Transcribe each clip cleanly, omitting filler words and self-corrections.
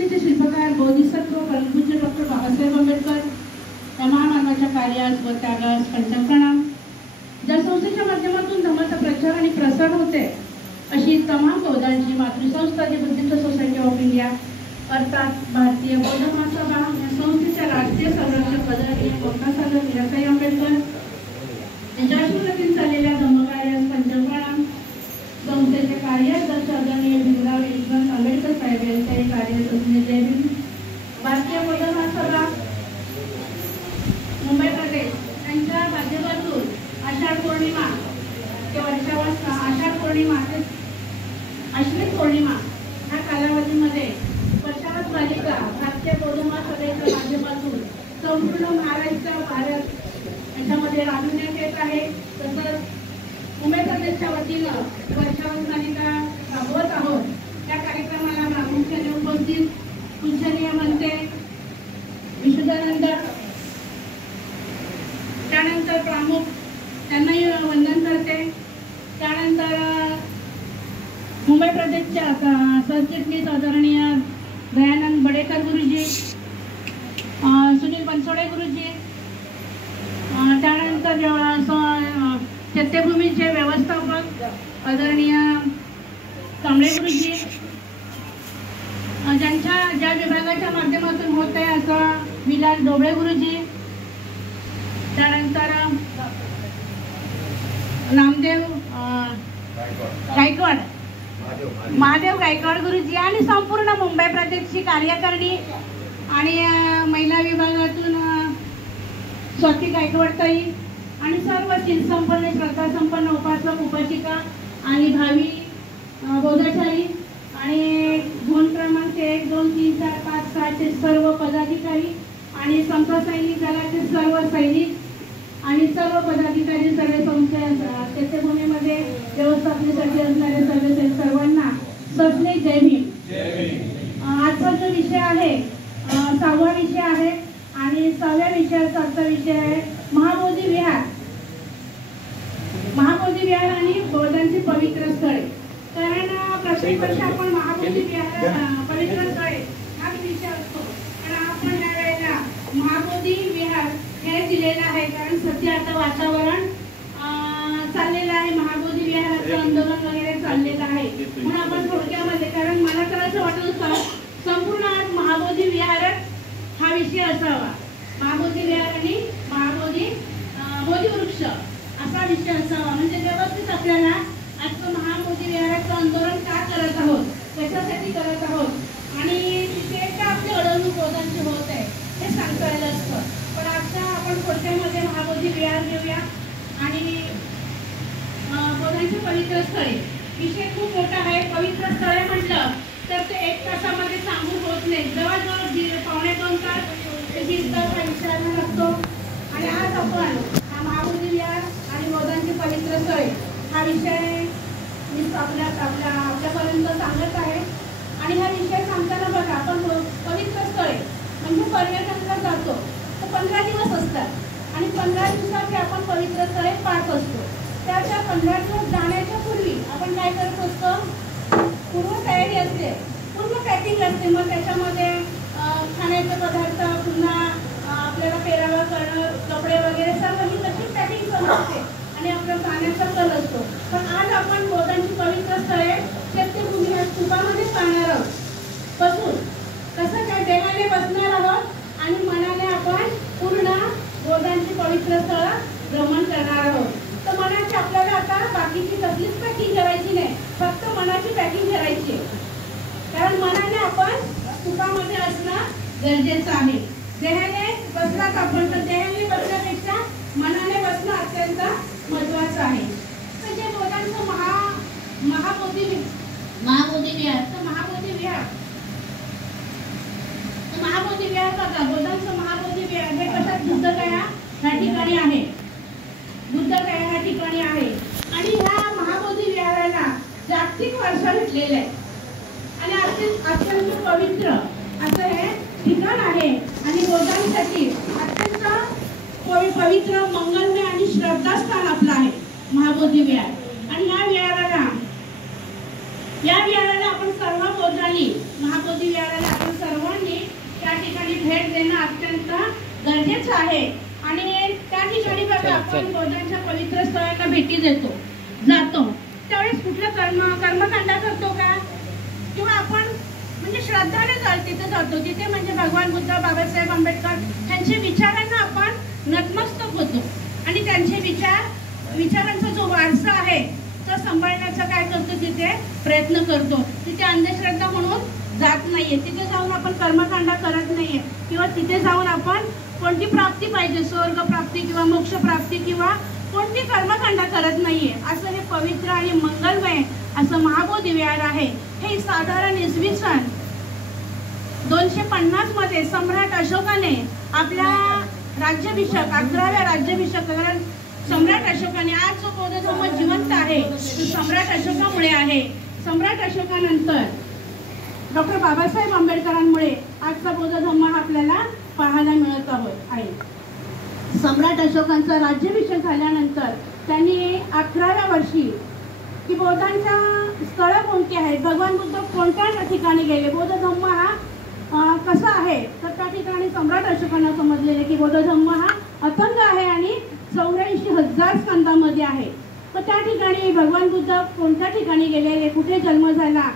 संस्कृतीचे शिल्पकार बोधिसत्व परमपूज्य डॉक्टर बाबासाहेब आंबेडकर या महामानवाच्या कार्यास व त्यागास पंचप्रणाम। ज्या संस्थेच्या माध्यमातून धर्माचा प्रचार आणि प्रसार होते अशी तमाम बौद्धांची मातृसंस्था जी बुद्धिस्ट सोसायटी ऑफ इंडिया अर्थात भारतीय बौद्ध महासभा या संस्थेच्या राष्ट्रीय संरक्षक पदाधिकारी कोकणासागर मीराताई आंबेडकर यांच्या स्मृतीत चाललेल्या धम्मकार्यास पंचप्रणाम। संस्थेचे कार्याध्यक्ष आदरणीय भीमराव यशवंत आंबेडकर साहेब यांचे कार्य जय भीम। भारतीय बौद्ध महासभा मुंबई प्रदेश यांच्या माध्यमातून आषाढ पौर्णिमा ते वर्षावासना आषाढ पौर्णिमा ते आश्विन पौर्णिमा या कालावधीमध्ये वर्षावत मालिका भारतीय बौद्ध महासभेच्या माध्यमातून संपूर्ण महाराष्ट्र भारत याच्यामध्ये राबविण्यात येत आहे। तसंच मुंबई प्रदेशच्या वतीनं वर्षावत मालिका राबवत आहोत। त्या कार्यक्रमाला प्रामुख्याने उपस्थित पूजनीय म्हणते विशुद्धानंद, त्यानंतर प्रमुख त्यांनाही वंदन करते। त्यानंतर मुंबई प्रदेशच्या सरचिटणीस आदरणीय दयानंद बडेकर गुरुजी, सुनील बनसोडे गुरुजी, त्यानंतर चैत्यभूमीचे व्यवस्थापक आदरणीय कांबळे गुरुजी, ज्या विभागाच्या माध्यमातून होत आहे असं विलास डोबळे गुरुजी, त्यानंतर नामदेव गायकवाड महादेव गायकवाड गुरुजी आणि संपूर्ण मुंबई प्रदेशची कार्यकारिणी आणि महिला विभागातून स्वाती गायकवाडताई आणि सर्व शिलसंपन्न श्रद्धासंपन्न उपासक उपासिका आणि भावी बौद्धाचारी आणि झोन क्रमांक 1, 2, 3, 4, 5, 6 चे सर्व पदाधिकारी आणि संत सैनिक दलाचे सर्व सैनिक आणि सर्व पदाधिकारी सर्व संस्था चैत्यभूमीमध्ये व्यवस्थापनेसाठी असणारे सर्वांना सस्ने जय भीम। आजचा जो विषय आहे 6वा विषय आहे आणि 6व्या विषयाचा आजचा विषय आहे महाबोधी विहार। महाबोधी विहार आणि बौद्धांची पवित्र स्थळे। कारण प्रत्येक वर्षी आपण महाबोधी विहार पवित्र स्थळे हा विषय असतो, पण आपण या वेळेला महाबोधी विहार हे दिलेलं आहे कारण सध्या आता वातावरण चाललेलं आहे, महाबोधी विहाराचं आंदोलन वगैरे चाललेलं आहे। म्हणून आपण थोडक्यामध्ये, कारण मला तर असं वाटत होतं संपूर्ण आज महाबोधी विहारच हा विषय असावा, महाबोधी विहार आणि महाबोधी बोधिवृक्ष असा विषय असावा, म्हणजे व्यवस्थित आपल्याला आजचं महाबोधी विहाराचं आंदोलन का करत आहोत, कशासाठी करत आहोत आणि तिथे का आपली अडवणूक बौद्धांची होत आहे हे सांगता आलं असतं। पण आता आपण थोडक्यामध्ये महाबोधी विहार घेऊया आणि बौद्धांची पवित्र स्थळे। विषय खूप मोठा आहे। पवित्र स्थळे म्हटलं तर ते 1 तासामध्ये सांगून होत नाही, जवळजवळ पावणे 2 तास हा विषयाला लागतो। आणि आज आपण हा महाबोधी विहार आणि बौद्धांची पवित्र स्थळे हा विषय मी आपल्यापर्यंत सांगत आहे। आणि हा विषय सांगताना बघा, आपण पवित्र स्थळे म्हणजे पर्यटनाला जातो तर 15 दिवस असतात आणि 15 दिवसाचे आपण पवित्र स्थळे पाहत असतो। त्या 15 दिवस जाण्याच्या पूर्वी आपण काय करत असतो, पूर्व तयारी असते, पूर्ण पॅकिंग असते। मग त्याच्यामध्ये खाण्याचे पदार्थ, पुन्हा आपल्याला पेरावा करणं, कपडे वगैरे सर्व ही तशी पॅकिंग करत असते आणि आपला जाण्याचा कल असतो। पण आज आपण बौद्धांची पवित्र स्थळे चैत्यभूमी या स्तूपामध्ये पाहणार आहोत। बसून कसं काय देवाने बसणार आहोत आणि मनाने आपण पूर्ण बौद्धांची पवित्र स्थळं भ्रमण करणार आहोत। तर मनाची आपल्याला आता बाकीची कसलीच पॅकिंग करायची नाही, फक्त मनाची पॅकिंग करायची, कारण मनाने आपण स्तूपामध्ये असणं गरजेचं आहे। देहाने बसलाच आपण, तर देहाने बसण्यापेक्षा मनाने बसणं अत्यंत महत्वाचं आहे। म्हणजे बौद्धांचं महाबोधी विहार, तर महाबोधी विहार बघा, बौद्धांचं महाबोधी विहार हे कशात बुद्धगया ह्या ठिकाणी आहे, बुद्धगया ह्या ठिकाणी आहे। आणि ह्या महाबोधी विहाराला जागतिक वारसा भेटलेला आहे आणि अत्यंत पवित्र असं हे ठिकाण आहे आणि बौद्धांसाठी अत्यंत पवित्र, मंगलमय आणि श्रद्धास्थान आपलं आहे महाबोधी विहार। आणि या विहाराला आपण सर्व बौद्धांनी महाबोधी विहाराला आपण सर्व अत्यंत गरजेचं आहे। आणि त्या ठिकाणी बघा आपण बौद्धांच्या पवित्र स्थळांना भेटी जातो त्यावेळेस कुठलं कर्मकांड करतो का, किंवा आपण म्हणजे श्रद्धाने तिथे जातो जिथे म्हणजे भगवान बुद्ध, बाबासाहेब आंबेडकर यांच्या विचारांना आपण नतमस्तक होतो आणि त्यांचे विचारांचा जो वारसा आहे तो सांभाळण्याचा काय करतो, तिथे प्रयत्न करतो। तिथे अंधश्रद्धा म्हणून जात नाहीये, तिथे जाऊन आपण कर्मकांड करत नाहीये, किंवा तिथे जाऊन आपण कोणती प्राप्ती पाहिजे, स्वर्ग प्राप्ती किंवा मोक्ष प्राप्ती किंवा कोणती कर्मकांड करत नाहीये। असं हे पवित्र आणि मंगलमय असं महाबोधी विहार आहे। हे साधारण इसवी सन 250 मध्ये सम्राट अशोकाने आपल्या राज्याभिषेक 11व्या राज्याभिषेक, कारण सम्राट अशोकाने आज जो बौद्ध धर्म जिवंत आहे तो सम्राट अशोकामुळे आहे। सम्राट अशोकानंतर डॉक्टर बाबासाहेब आंबेडकरांमुळे आजचा बौद्ध धर्म आपल्याला पाहायला मिळत आहे। सम्राट अशोकांचा राज्याभिषेक झाल्यानंतर त्यांनी 11व्या वर्षी की बौद्धांच्या स्थळं कोणती आहेत, भगवान बुद्ध कोणत्या ठिकाणी गेले, बौद्ध धर्म हा कसा आहे, तर त्या ठिकाणी सम्राट अशोकांना समजलेले की बौद्ध धर्म हा अथंग आहे आणि 84,000 स्कंदामध्ये आहे। तर त्या ठिकाणी भगवान बुद्ध कोणत्या ठिकाणी गेलेले, कुठे जन्म झाला,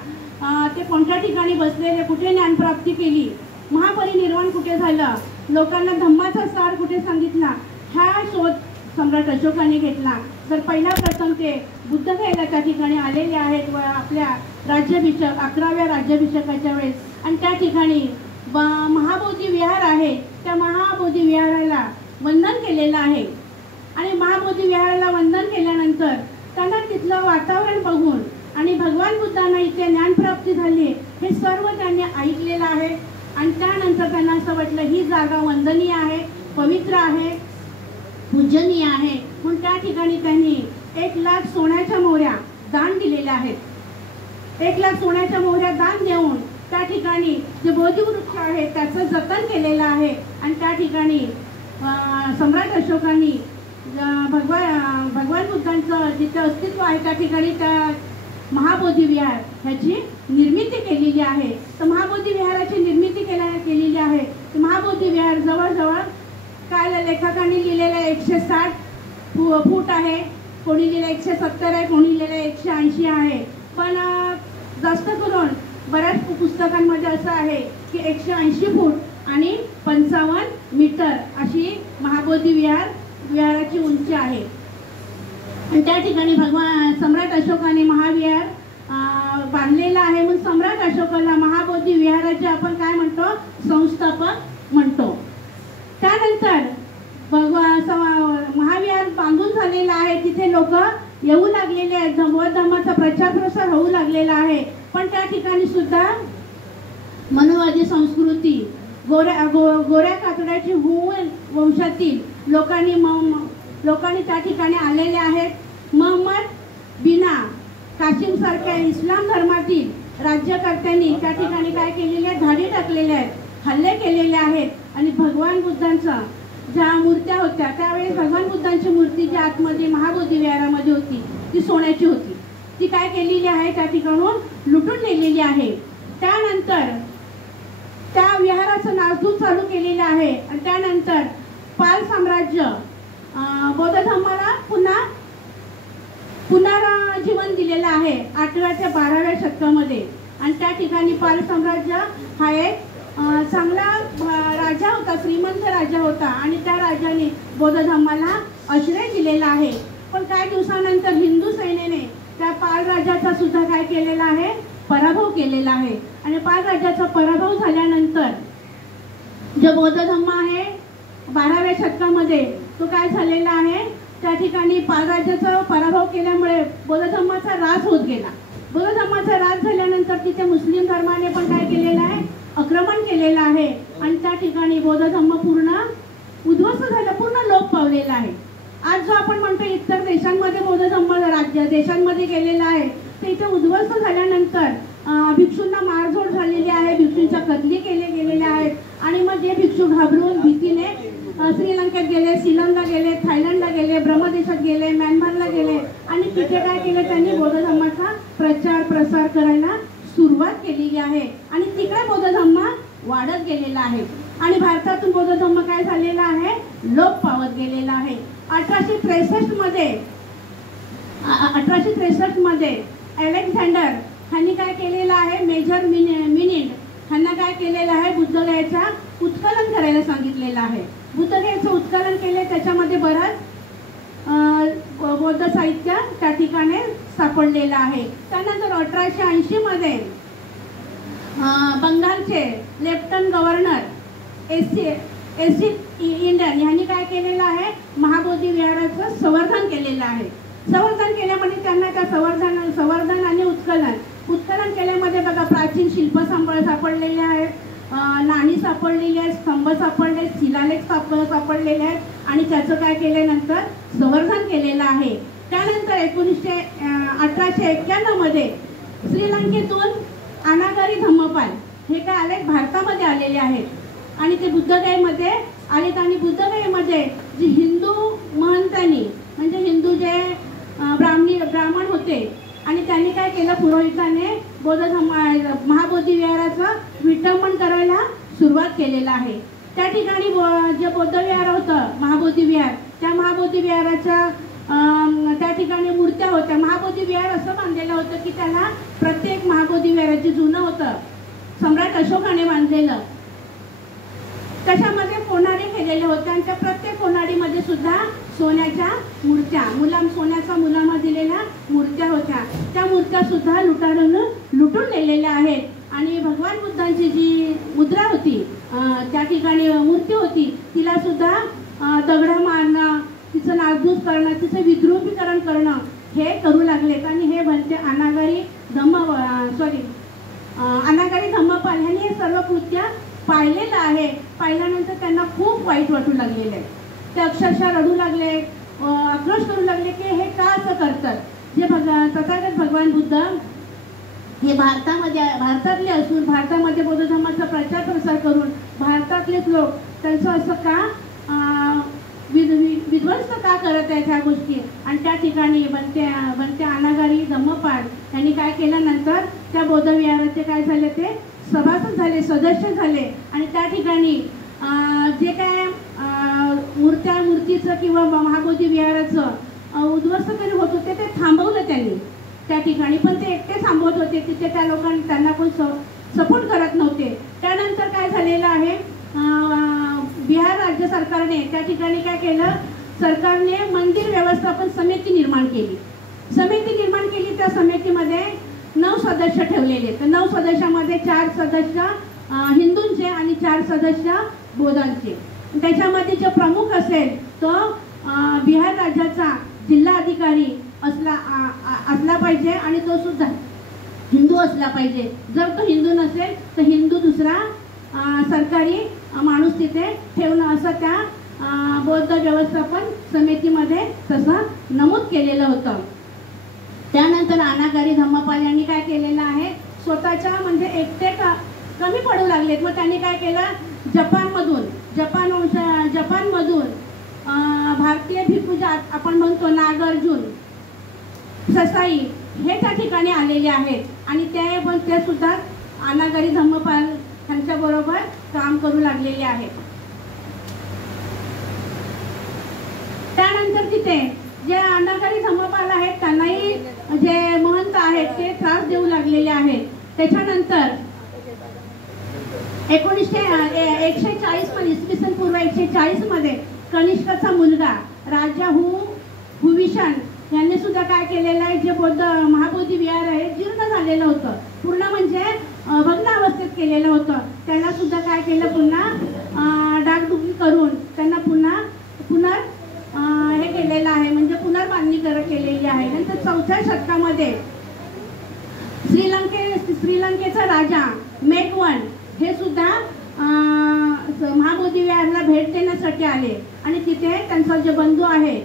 ते कोणत्या ठिकाणी बसलेले, कुठे ज्ञानप्राप्ती केली, महापरिनिर्वाण कुठे झालं, लोकांना धम्माचा सार कुठे सांगितला, हा शोध सम्राट अशोकाने घेतला। तर पहिला प्रथम ते बुद्धगयेला त्या ठिकाणी आलेले आहेत व आपल्या राज्याभिषेक 11व्या राज्याभिषेकाच्या वेळेस, आणि त्या ठिकाणी महाबोधी विहार आहे, त्या महाबोधी विहाराला वंदन केलेलं आहे। आणि महाबोधी विहाराला वंदन केल्यानंतर त्यांना तिथलं वातावरण बघून आणि भगवान बुद्धांना इथे ज्ञानप्राप्ती झाली हे सर्व त्यांनी ऐकलेलं आहे। आणि त्यानंतर त्यांना असं वाटलं ही जागा वंदनीय आहे, पवित्र आहे, पूजनीय आहे, म्हणून त्या ठिकाणी त्यांनी 1 लाख सोन्याच्या मोहऱ्या दान दिलेल्या आहेत। 1 लाख सोन्याच्या मोहऱ्या दान देऊन त्या ठिकाणी जे बोधिवृक्ष आहे त्याचं जतन केलेलं आहे। आणि त्या ठिकाणी सम्राट अशोकांनी भगवान बुद्धांचं जिथे अस्तित्व आहे त्या ठिकाणी त्या महाबोधी विहार ह्याची निर्मिती केलेली आहे। तर महाबोधी विहाराची निर्मिती केलेली आहे। महाबोधी विहार जवळजवळ काय लेखकांनी लिहिलेलं 160 फूट आहे, कोणी लिहिलं 170 आहे, कोणी लिहिलं 180 आहे, पण जास्त करून बऱ्याच पुस्तकांमध्ये असं आहे की 180 फूट आणि 55 मीटर अशी महाबोधी विहाराची उंची आहे। आणि त्या ठिकाणी सम्राट अशोकाने महाविहार बांधलेला आहे, म्हणून सम्राट अशोकाला महाबोधी विहाराचे आपण काय म्हणतो, संस्थापक म्हणतो। त्यानंतर महाविहार बांधून झालेला आहे, तिथे लोक येऊ लागलेले आहेत, बौद्ध धर्माचा प्रचार प्रसार होऊ लागलेला आहे। पण त्या ठिकाणी सुद्धा मनोवादी संस्कृती, गोऱ्या कातड्याची हुन वंशातील लोकांनी त्या ठिकाणी आलेले आहेत। मोहम्मद बिना कासिम सारख्या इस्लाम धर्मातील राज्यकर्त्यांनी त्या ठिकाणी काय केलेले आहेत, धाडी टाकलेले आहेत, हल्ले केलेले आहेत। आणि भगवान बुद्धांच्या ज्या मूर्त्या होत्या त्यावेळेस भगवान बुद्धांची मूर्ती जी आतमध्ये महाबोधी विहारामध्ये होती ती सोन्याची होती, ती काय केलेली आहे, त्या ठिकाणून लुटून नेलेली आहे। त्यानंतर त्या विहाराचं नासधूस चालू केलेलं आहे। आणि त्यानंतर पाल साम्राज्य बौद्ध धर्माला पुनर्जीवन दिलेलं आहे 8व्या ते 12व्या शतकामध्ये। आणि त्या ठिकाणी पाल साम्राज्य हा एक चांगला राजा होता, श्रीमंत राजा होता, आणि त्या राजाने बौद्ध धर्माला आश्रय दिलेला आहे। पण काही दिवसानंतर हिंदू सेनेने त्या पाल राजाचा सुद्धा काय केलेला आहे, पराभव केलेला आहे। आणि पाल राजाचा पराभव झाल्यानंतर जो बौद्ध धर्म आहे 12व्या शतकामध्ये तो काय झालेला आहे, त्या ठिकाणी पाल राजाचा पराभव केल्यामुळे बौद्ध धर्माचा ऱ्हास होत गेला। बौद्ध धर्माचा ऱ्हास झाल्यानंतर तिथे मुस्लिम धर्माने पण काय केलेलं आहे, आक्रमण केलेलं आहे। आणि त्या ठिकाणी बौद्ध धर्म पूर्ण उद्ध्वस्त झाला, पूर्ण लोप पावलेला आहे। आज जो आपण म्हणतो इतर देशांमध्ये बौद्ध धर्म देशांमध्ये गेलेला आहे, ते इथे उद्ध्वस्त झाल्यानंतर भिक्षूंना मारझोड झालेली आहे, भिक्षूंच्या कत्ली गेलेल्या आहेत। आणि मग जे भिक्षू घाबरून भीतीने श्रीलंकेत गेले, सिलोनला गेले, थायलंडला गेले, ब्रह्मदेशात गेले, म्यानमारला गेले, आणि तिथे काय केलं, त्यांनी बौद्ध धर्माचा प्रचार प्रसार करायला सुरुवात केलेली आहे। आणि तिकडे बौद्ध धर्म वाढत गेलेला आहे। आणि भारतातून बौद्ध धर्म काय झालेला आहे, लोप पावत गेलेला आहे. 1863 मध्ये अलेक्झांडर ह्यांनी काय केलेलं आहे, मेजर मिनिंड ह्यांना काय केलेलं आहे, बुद्धगयेचा उत्खनन करायला सांगितलेलं आहे. बुद्धगयेचं उत्खनन केले, त्याच्यामध्ये बरंच बौद्ध साहित्य त्या ठिकाणी सापडलेलं आहे. त्यानंतर 1880 मध्ये बंगालचे लेफ्टनंट गव्हर्नर एसी इंडियन यांनी काय केलेलं आहे, महाबोधी विहाराचं संवर्धन केलेलं आहे. संवर्धन केल्यामध्ये त्यांना त्या संवर्धन आणि उत्खनन केल्यामध्ये बघा प्राचीन शिल्प सापडलेले आहेत, नाणी सापडलेली आहेत, स्तंभ सापडले, शिलालेख सापडलेले आहेत आणि त्याचं काय केल्यानंतर संवर्धन केलेलं आहे. त्यानंतर 1891 मध्ये श्रीलंकेतून अनागारी धम्मपाल हे काय आले, भारतामध्ये आलेले आहेत आणि ते बुद्धगयेमध्ये आलेत. आणि बुद्धगयेमध्ये जे हिंदू महंतांनी म्हणजे हिंदू जे ब्राह्मण होते आणि त्यांनी काय केलं, पुरोहिताने बौद्ध महाबोधी विहाराचं विटंबन करायला सुरुवात केलेलं आहे. त्या ठिकाणी जे बौद्ध विहार होतं, महाबोधी विहार, त्या महाबोधी विहाराच्या त्या ठिकाणी मूर्त्या होत्या. महाबोधी विहार असं बांधलेलं होतं की त्याला प्रत्येक महाबोधी विहाराचे जुनं होतं, सम्राट अशोकाने बांधलेलं, त्याच्यामध्ये कोनाडे केलेले होते आणि त्या प्रत्येक कोनाडीमध्ये सुद्धा सोन्याच्या मूर्त्या, सोन्याचा मुलामा दिलेल्या मूर्त्या होत्या. त्या मूर्त्या सुद्धा लुटून नेलेल्या आहेत आणि भगवान बुद्धांची जी मुद्रा होती, त्या ठिकाणी मूर्ती होती, तिला सुद्धा दगड मारणं, तिचं नासधूस करणं, तिचं विद्रुपीकरण करणं हे करू लागलेत. आणि हे बनते अनागारी धम्मपाल यांनी हे सर्व कृत्य पाहिलेलं आहे. पाहिल्यानंतर त्यांना खूप वाईट वाटू लागलेलं आहे. ते अक्षरशः रडू लागले, आक्रोश करू लागले की हे का असं करतात. जे तथागत भगवान बुद्ध हे भारतातले असून भारतामध्ये बौद्ध धर्माचा प्रचार प्रसार करून भारतातलेच लोक त्यांचं असं का विध्वंस का करत आहेत ह्या गोष्टी. आणि त्या ठिकाणी बनते अनागारी धम्मपाल यांनी काय केलं, नंतर त्या बौद्ध विहाराचे काय झाले, ते सभासद झाले, सदस्य झाले आणि त्या ठिकाणी जे काय मूर्तीचं किंवा महाबोधी विहाराचं उद्ध्वस्त करी होत होते ते थांबवलं त्यांनी त्या ठिकाणी. पण ते एकटे थांबवत होते, तिथे त्या लोकांनी त्यांना कोण सपोर्ट करत नव्हते. त्यानंतर काय झालेलं आहे, बिहार राज्य सरकारने त्या ठिकाणी काय केलं, सरकारने मंदिर व्यवस्थापन समिती निर्माण केली. त्या समितीमध्ये 9 सदस्य ठेवलेले. तर 9 सदस्यामध्ये 4 सदस्य हिंदूंचे आणि 4 सदस्य बौद्धांचे. त्याच्यामध्ये जो प्रमुख असेल तो बिहार राज्याचा जिल्हाधिकारी असला पाहिजे आणि तो सुद्धा हिंदू असला पाहिजे. जर तो हिंदू नसेल तर हिंदू दुसरा सरकारी माणूस तिथे ठेवणं, असं त्या बौद्ध व्यवस्थापन समितीमध्ये तसं नमूद केलेलं होतं. त्यानंतर अनागारी धम्मपाल यांनी काय केलेलं आहे, स्वतःच्या म्हणजे एकटे कमी पडू लागलेत. मग त्यांनी काय केलं, जपानमधून भारतीय भिक्खू आपण म्हणतो नागार्जुन ससाई हे त्या ठिकाणी आलेले आहेत आणि ते सुद्धा अनागारी धम्मपाल यांच्या बरोबर काम करू लागलेले आहेत. त्यानंतर तिथे जे अनागारी धम्मपाल आहेत त्यांनाही जे महंत आहेत ते त्रास देऊ लागलेले आहेत. त्याच्यानंतर 140 मध्ये इसवी सन पूर्व 140 मध्ये कनिष्काचा मुलगा राजा हुविशन यांनी सुद्धा काय केलेलं आहे, जे बौद्ध महाबोधी विहार आहे जीर्ण झालेलं होतं, पूर्ण म्हणजे भग्न अवस्थेत केलेलं होतं, त्यांना सुद्धा काय केलं, पुन्हा डागडुगी करून त्यांना पुन्हा हे केलेलं आहे, म्हणजे पुनर्बांधणी केलेली आहे. नंतर 4थ्या शतकामध्ये श्रीलंकेचा राजा मेघवन हे सुद्धा महाबोधी विहारला भेट देण्यासाठी आले आणि तिथे त्यांचा जे बंधू आहे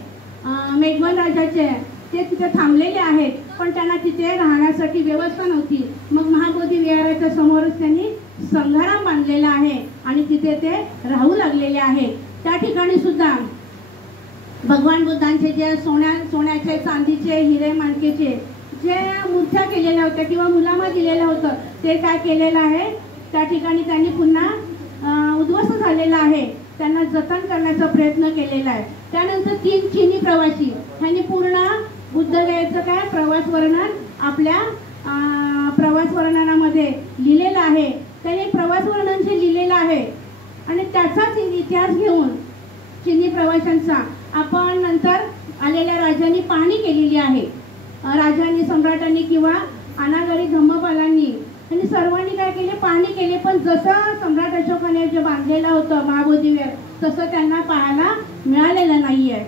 मेघवन राजाचे ते तिथे थांबलेले आहेत, पण त्यांना तिथे राहण्यासाठी व्यवस्था नव्हती. मग महाबोधी विहाराच्या समोरच त्यांनी संघाराम बांधलेला आहे आणि तिथे ते राहू लागलेले आहेत. त्या ठिकाणी सुद्धा भगवान बुद्धांचे जे सोन्याचे, चांदीचे, हिरे माणकेचे जे मूर्त्या केलेल्या होत्या किंवा मुलामा दिलेलं होतं ते काय केलेलं आहे, त्या ठिकाणी त्यांनी पुन्हा उद्ध्वस्त झालेला आहे त्यांना जतन करण्याचा प्रयत्न केलेला आहे. त्यानंतर 3 चीनी प्रवासी ह्यांनी पूर्ण बुद्धगयाचं काय प्रवास वर्णन आपल्या प्रवास वर्णनामध्ये लिहिलेलं आहे. त्यांनी प्रवास वर्णन जे लिहिलेलं आहे आणि त्याचाच इतिहास घेऊन चीनी प्रवाशांचा आपण नंतर आलेल्या राजांनी पाहणी केलेली आहे. राजांनी, सम्राटांनी किंवा अनागरी धम्मपालांनी त्यांनी सर्वांनी काय केले, पाहणी केले. पण जसं सम्राट अशोकाने जे बांधलेलं होतं महाबोधी विहार तसं त्यांना पाहायला मिळालेलं नाहीये.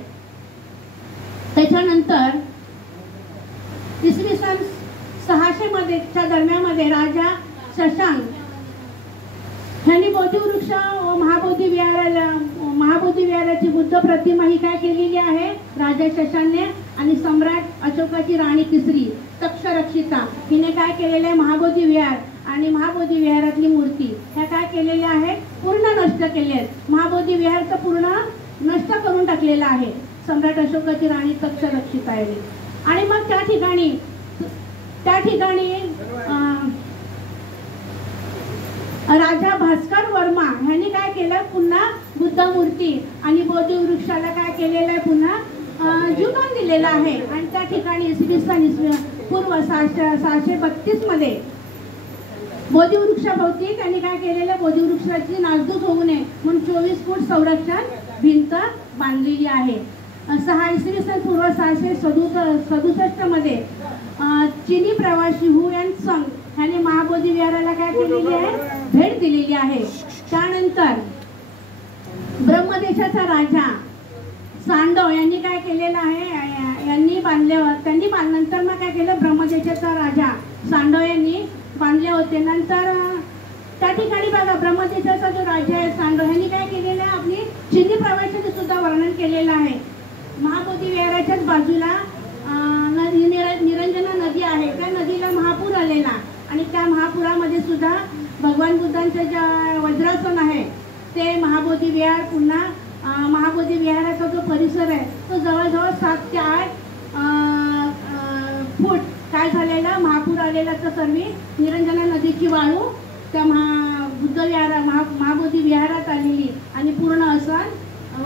त्याच्यानंतर इसवी सन 600 च्या दरम्यानमध्ये राजा शशांक ह्यांनी बोधिवृक्ष व महाबोधी विहाराची बुद्ध प्रतिमा ही काय केलेली आहे राजा शशांकने. आणि सम्राट अशोकाची राणी तिसरी तक्षरक्षिता हिने काय केलेले आहे, महाबोधी विहार आणि महाबोधी विहारातली मूर्ती ह्या काय केलेल्या आहेत, पूर्ण नष्ट केल्या आहेत. महाबोधी विहारचं पूर्ण नष्ट करून टाकलेलं आहे सम्राट अशोकाची राणी तक्षरक्षिता आहे. आणि मग त्या ठिकाणी राजा भास्कर वर्मा ह्यांनी काय केलं, पुन्हा बुद्ध मूर्ती आणि बोधी वृक्षाला काय केलेलं आहे, पुन्हा जुटून दिलेलं आहे. आणि त्या ठिकाणी इसवी सन पूर्व 632 मध्ये बोधिवृक्षाभोवती त्यांनी काय केलेलं, बोधिवृक्षाची नासधूस होऊ नये म्हणून 24 फूट संरक्षण भिंत बांधलेली आहे. इसवी सन पूर्व 667 मध्ये चीनी प्रवासी हुएन त्संग ह्याने महाबोधी विहाराला काय केलेली आहे, भेट दिलेली आहे. त्यानंतर ब्रह्मदेशाचा राजा सांडो यांनी काय केलेलं आहे, त्यांनी नंतर मग काय केलं, ब्रह्मदेशाचा राजा सांडो यांनी बांधले होते. नंतर त्या ठिकाणी बघा ब्रह्मदेशाचा जो राजा आहे सांडो यांनी काय केलेलं आहे, आपली चीनी प्रवाशाचे सुद्धा वर्णन केलेलं आहे. महाबोधी विहाराच्याच बाजूला निरंजना नदी आहे. त्या नदीला महापूर आलेला आणि त्या महापुरामध्ये सुद्धा भगवान बुद्धांचं जे वज्रासन आहे ते महाबोधी विहार, पुन्हा महाबोधी विहाराचा जो परिसर आहे तो जवळजवळ 7 ते 8 फूट काय झालेला महापूर आलेला. तर सर्व निरंजना नदीची वाळू त्या महाबोधी विहारात आलेली आणि पूर्ण असं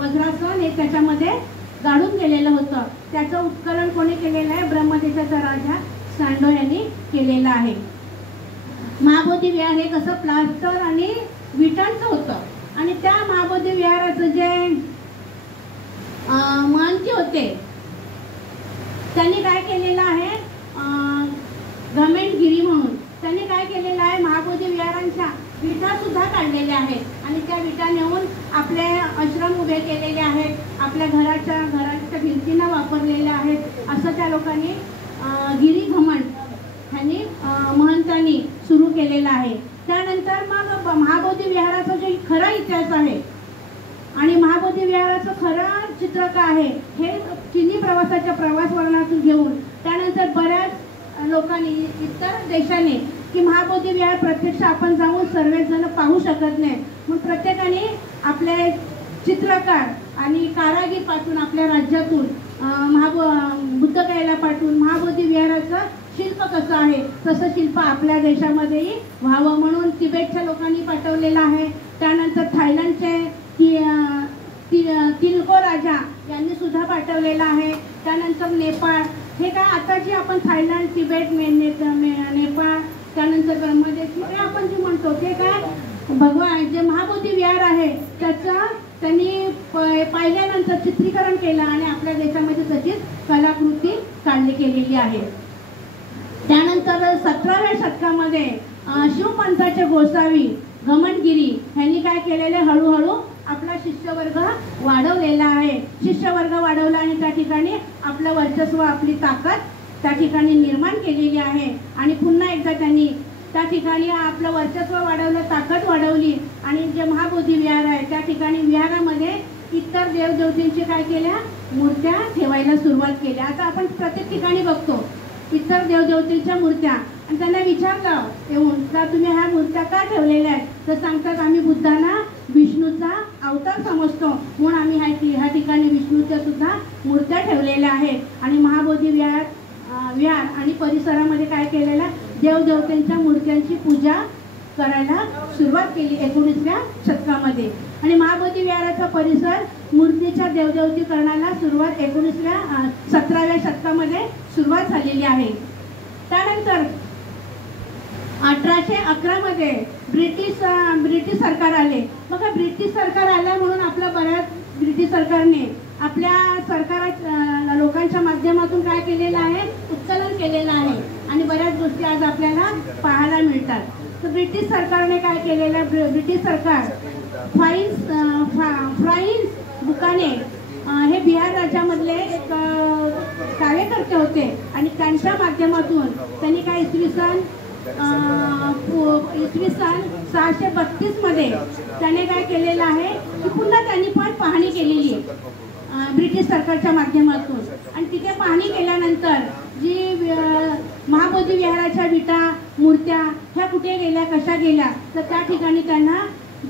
वज्रासन हे त्याच्यामध्ये गाडून गेलेलं होतं. त्याचं उत्खनन कोणी केलेलं आहे, ब्रह्मदेशाचा राजा सांडो यांनी केलेलं आहे. महाबोधी विहार हे कसं प्लास्टर आणि विटांचं होतं आणि त्या महाबोधी विहाराचं जे महंती होते त्यांनी काय केलेलं आहे, घमेंडगिरी म्हणून त्यांनी काय केलेलं आहे, महाबोधी विहारांच्या विटा सुद्धा काढलेल्या आहेत आणि त्या विटा नेऊन आपले आश्रम उभे केलेले आहेत, आपल्या घराच्या भिंतींना वापरलेल्या आहेत. असं त्या लोकांनी गिरी घमंड ह्यांनी महंतांनी सुरू केलेला आहे. त्यानंतर मग महाबोधी विहाराचा जो खरा इतिहास आहे आणि महाबोधी विहाराचं खरं चित्र काय आहे हे चीनी प्रवासाच्या प्रवास वर्णनातून घेऊन त्यानंतर बऱ्याच लोकांनी इतर देशाने की महाबोधी विहार प्रत्यक्ष आपण जाऊन सर्वजण पाहू शकत नाही मग प्रत्येकाने आपले चित्रकार आणि कारागीर पाठवून आपल्या राज्यातून बुद्धगयाला पाठवून महाबोधी विहाराचं शिल्प कसं आहे तसं शिल्प आपल्या देशामध्येही व्हावं म्हणून तिबेटच्या लोकांनी पाठवलेलं आहे. त्यानंतर थायलंडचे तिल्को राजा यांनी सुद्धा पाठवलेलं आहे. त्यानंतर नेपाळ हे काय आता जे आपण थायलंड तिबेट नेपाळ त्यानंतर ब्रह्मदेश हे आपण जे म्हणतो ते काय भगवान जे महाबोधी विहार आहे त्याचं त्यांनी पाहिल्यानंतर चित्रीकरण केलं आणि आपल्या देशामध्ये तशीच कलाकृती काढली केलेली आहे. त्यानंतर 17व्या शतकामध्ये शिवपंथाचे गोसावी घमंडगिरी यांनी काय केलेले हळूहळू आपला शिष्यवर्ग वाढवलेला आहे. शिष्यवर्ग वाढवला आणि त्या ठिकाणी आपलं वर्चस्व आपली ताकद त्या ठिकाणी निर्माण केलेली आहे आणि पुन्हा एकदा त्यांनी त्या ठिकाणी आपलं वर्चस्व वाढवलं ताकद वाढवली आणि जे महाबोधी विहार आहे त्या ठिकाणी विहारामध्ये इतर देवदेवतींची काय केल्या मूर्त्या ठेवायला सुरुवात केली. आता आपण प्रत्येक ठिकाणी बघतो इतर देवदेवतींच्या मूर्त्या आणि त्यांना विचारलं येऊन का तुम्ही ह्या मूर्त्या का ठेवलेल्या आहेत तर सांगतात आम्ही बुद्धांना विष्णूचा अवतार समजतो म्हणून आम्ही ह्या ठिकाणी विष्णूच्या सुद्धा मूर्त्या ठेवलेल्या आहेत. आणि महाबोधी विहार आणि परिसरामध्ये काय केलेलं देवदेवतांच्या मूर्त्यांची पूजा करायला सुरुवात केली 19व्या शतकामध्ये. आणि महाबोधी विहाराचा परिसर मूर्तीच्या देवदेवतीकरणाला सुरुवात 17व्या शतकामध्ये सुरुवात झालेली आहे. त्यानंतर 1811 मध्ये ब्रिटिश सरकार आले. बघा, ब्रिटिश सरकार आल्या म्हणून आपल्या बऱ्याच ब्रिटिश सरकारने आपल्या लोकांच्या माध्यमातून काय केलेलं आहे, उत्कलन केलेलं आहे आणि बऱ्याच गोष्टी आज आपल्याला पाहायला मिळतात. तर ब्रिटिश सरकारने काय केलेलं आहे, ब्रिटिश सरकार फ्रान्सिस बुकाने हे बिहार राज्यामधले एक कार्यकर्ते होते आणि त्यांच्या माध्यमातून त्यांनी काय इसवी सन 632 मध्ये त्याने काय केलेलं आहे की पुन्हा त्यांनी पण पाहणी केलेली आहे ब्रिटिश सरकारच्या माध्यमातून. आणि तिथे पाहणी केल्यानंतर जी महाबोधी विहाराच्या विटा मूर्त्या ह्या कुठे गेल्या, कशा गेल्या, तर त्या ठिकाणी त्यांना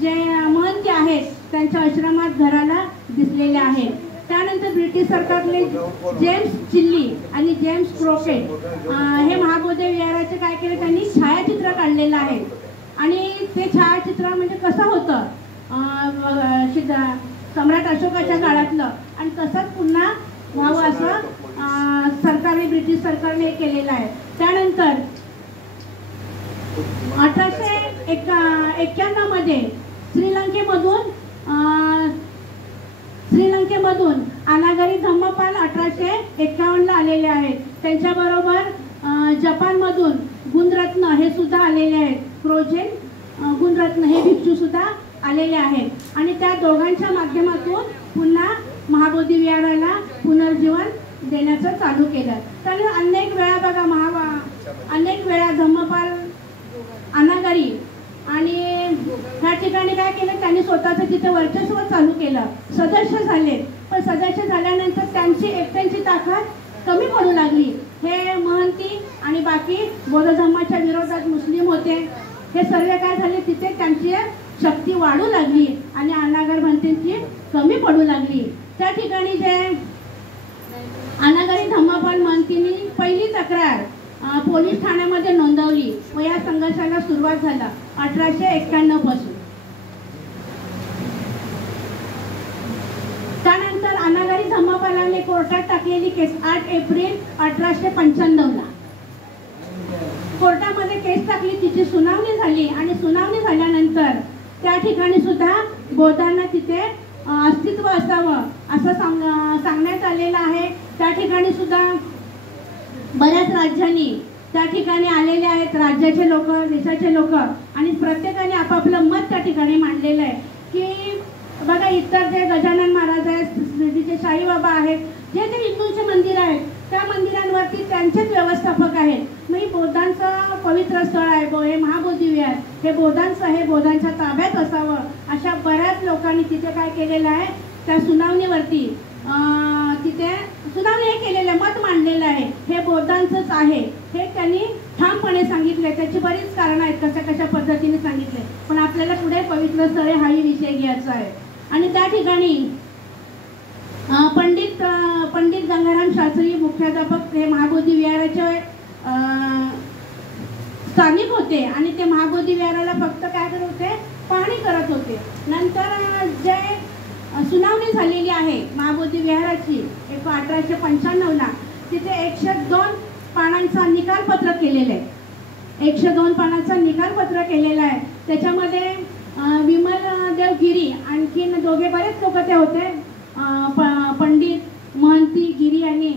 जे महंती आहेत त्यांच्या आश्रमात घराला दिसलेले आहेत. त्यानंतर ब्रिटिश सरकारने जेम्स चिल्ली आणि जेम्स क्रॉकेट हे महाबोधी विहाराचे काय केले, त्यांनी छायाचित्र काढलेलं आहे. आणि ते छायाचित्र म्हणजे कसं होतं सम्राट अशोकाच्या काळातलं आणि तसंच पुन्हा व्हावं असं ब्रिटिश सरकारने केलेलं आहे. त्यानंतर 1891 मध्ये श्रीलंकेमधून अनागरी धम्मपाल 1851 आलेले आहेत. त्यांच्याबरोबर जपानमधून गुणरत्न हे सुद्धा आलेले आहेत. क्रोजेन गुणरत्न हे भिक्षू सुद्धा आलेले आहेत. आणि त्या दोघांच्या माध्यमातून पुन्हा महाबोधी विहाराला पुनर्जीवन देण्याचं चालू केलं. तर अनेक वेळा धम्मपाल अनागरी आणि ह्या ठिकाणी काय केलं, त्यांनी स्वतःचं तिथे वर्चस्व चालू केलं. सदस्य झाले, पण सदस्य झाल्यानंतर त्यांची एकट्यांची ताकद कमी पडू लागली. हे महंती आणि बाकी बौद्ध धर्माच्या विरोधात मुस्लिम होते, हे सर्व काय झाले, तिथे त्यांची शक्ती वाढू लागली आणि अनागर महंतींची कमी पडू लागली. त्या ठिकाणी जे अनागरी धम्मपाल महंतींनी पहिली तक्रार पोलीस ठाण्यामध्ये नोंदवली व या संघर्षाला सुरुवात झाला 1891 पासून. त्यानंतर अनागरी धम्मपालाने कोर्टात टाकलेली केस 8 एप्रिल 1895 ला कोर्टामध्ये केस टाकली, तिची सुनावणी झाली आणि सुनावणी झाल्यानंतर त्या ठिकाणी सुद्धा बौद्धांना तिथे अस्तित्व असावं असं सांगण्यात आलेलं आहे. त्या ठिकाणी सुद्धा बऱ्याच राज्यांनी त्या ठिकाणी आलेले आहेत, राज्याचे लोक, देशाचे लोक, आणि प्रत्येकाने आपापलं मत त्या ठिकाणी मांडलेलं आहे की बघा, इतर जे गजानन महाराज आहेत, शिर्डीचे साईबाबा आहेत, जे ते हिंदूंचे मंदिर आहेत त्या मंदिरांवरती त्यांचेच व्यवस्थापक आहेत. मग ही बौद्धांचं पवित्र स्थळ आहे, हे महाबोधी विहार हे बौद्धांचं, हे बौद्धांच्या ताब्यात असावं अशा बऱ्याच लोकांनी तिथे काय केलेलं आहे, त्या सुनावणीवरती तिथे सुनावणी हे केलेलं आहे, मत मांडलेलं आहे, हे बौद्धांचंच आहे हे त्यांनी ठामपणे सांगितले. त्याची बरीच कारणं आहेत, कशा कशा पद्धतीने सांगितले, पण आपल्याला पुढे पवित्र स्थळे हाही विषय घ्यायचा आहे. आणि त्या ठिकाणी पंडित गंगाराम शास्त्री मुख्याध्यापक हे महाबोधी विहाराचे स्थानिक होते आणि ते महाबोधी विहाराला फक्त काय करत होते, पाहणी करत होते. नंतर जे सुनावणी झालेली आहे महाबोधी विहाराची 1895 ला, तिथे 102 पानांचा निकालपत्र केलेलं आहे. 102 पानांचा निकालपत्र केलेला आहे. त्याच्यामध्ये विमलदेव गिरी, आणखीन दोघे बरेच लोक ते होते, पंडित महंती गिरी आणि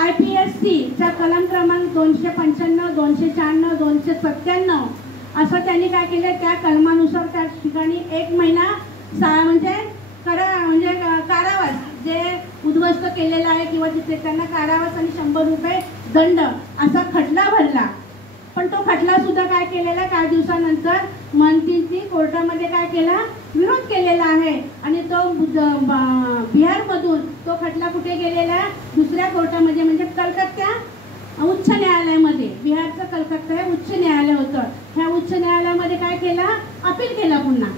IPSC चा कलम क्रमांक 295, 296, 297 असं त्यांनी काय केलं, त्या कलमानुसार त्या ठिकाणी 1 महिना म्हणजे कारावास जे उद्ध्वस्त केलेला आहे किंवा तिथे त्यांना कारावास आणि 100 रुपये दंड असा खटला भरला. पण तो खटला सुद्धा काय केलेला, काही दिवसानंतर महंतींनी कोर्टामध्ये काय केला, विरोध केलेला आहे आणि तो बिहारमधून तो खटला कुठे गेलेला, दुसऱ्या कोर्टामध्ये म्हणजे कलकत्ता उच्च न्यायालयामध्ये. बिहारचं कलकत्ता हे उच्च न्यायालय होतं. ह्या उच्च न्यायालयामध्ये काय केला, अपील केला, पुन्हा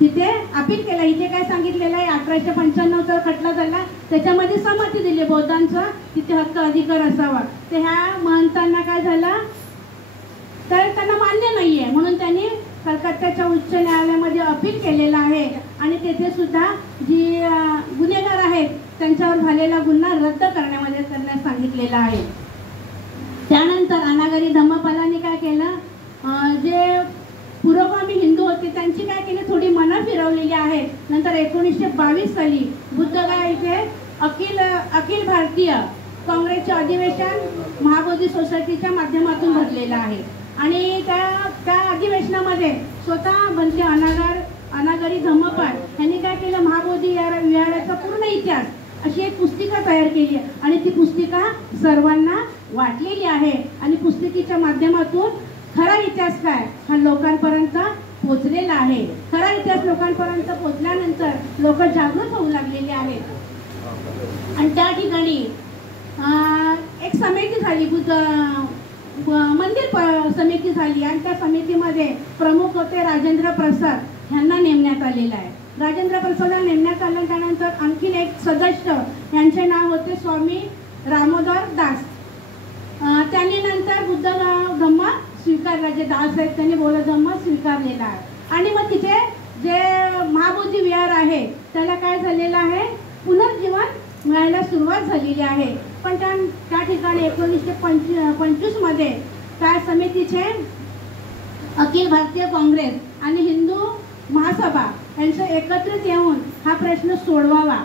तिथे अपील केला. इथे काय सांगितलेलं आहे, 1895 खटला झाला, त्याच्यामध्ये सहमती दिली बौद्धांचा तिथे हक्क अधिकार असावा. तर ह्या महंतांना काय झालं, तर त्यांना मान्य नाही आहे, म्हणून त्यांनी कलकत्त्याच्या उच्च न्यायालयामध्ये अपील केलेलं आहे आणि तेथे सुद्धा जी गुन्हेगार आहेत त्यांच्यावर झालेला गुन्हा रद्द करण्यास सांगितलेलं आहे. त्यानंतर अनागरी धम्मपालांनी काय केलं, जे पुरोगामी हिंदू होते त्यांची काय केली, थोडी मनं फिरवलेली आहेत. नंतर 1922 साली बुद्धगया इथे अखिल भारतीय काँग्रेसचे अधिवेशन महाबोधी सोसायटीच्या माध्यमातून भरलेलं आहे आणि त्या अधिवेशनामध्ये स्वतः बनते अनागरी धम्मपाल यांनी काय केलं, महाबोधी विहाराचा पूर्ण इतिहास अशी एक पुस्तिका तयार केली आणि ती पुस्तिका सर्वांना वाटलेली आहे आणि पुस्तिकेच्या माध्यमातून खरा इतिहास काय हा लोकांपर्यंत पोहोचलेला आहे. खरा इतिहास लोकांपर्यंत पोहोचल्यानंतर लोक जागृत होऊ लागलेले आहेत आणि त्या ठिकाणी एक समिती झाली, मंदिर समिती झाली आणि त्या समितीमध्ये प्रमुख होते राजेंद्र प्रसाद यांना नेमण्यात आलेलं आहे. राजेंद्र प्रसादला नेमण्यात आलं. त्यानंतर आणखीन एक सदस्य यांचे नाव होते स्वामी रामोदर दास. त्यांनी नंतर बुद्ध धम्म स्वीकारला, जे दास आहेत त्यांनी बौद्ध धम्म स्वीकारलेला आहे आणि मग तिथे जे महाबोधी विहार आहे त्याला काय झालेलं आहे, पुनर्जीवन मिळायला सुरुवात झालेली आहे. पण त्या ठिकाणी 1925 मध्ये त्या समितीचे अखिल भारतीय काँग्रेस आणि हिंदू महासभा यांचं एकत्रित येऊन हा प्रश्न सोडवावा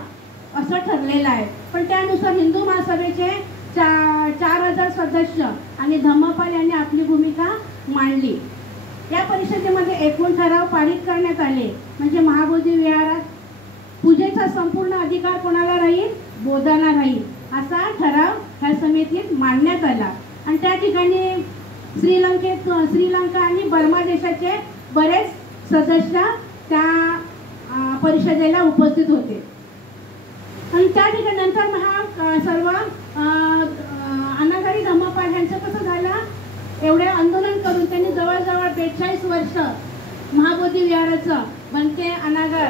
असं ठरलेलं आहे. पण त्यानुसार हिंदू महासभेचे 4000 सदस्य आणि धम्मपाल यांनी आपली भूमिका मांडली. या परिषदेमध्ये एकूण ठराव पारित करण्यात आले, म्हणजे महाबोधी विहारात पूजेचा संपूर्ण अधिकार कोणाला राहील, बौद्धांना राहील असा ठराव ह्या समितीत मांडण्यात आला आणि त्या ठिकाणी श्रीलंका आणि बर्मा देशाचे बरेच सदस्य त्या परिषदेला उपस्थित होते आणि त्या ठिकाणी नंतर हा सर्व अनागरी धम्मपाल यांचं कसं झालं, एवढे आंदोलन करून त्यांनी जवळजवळ 42 वर्ष महाबोधी विहाराचं बनते अनागर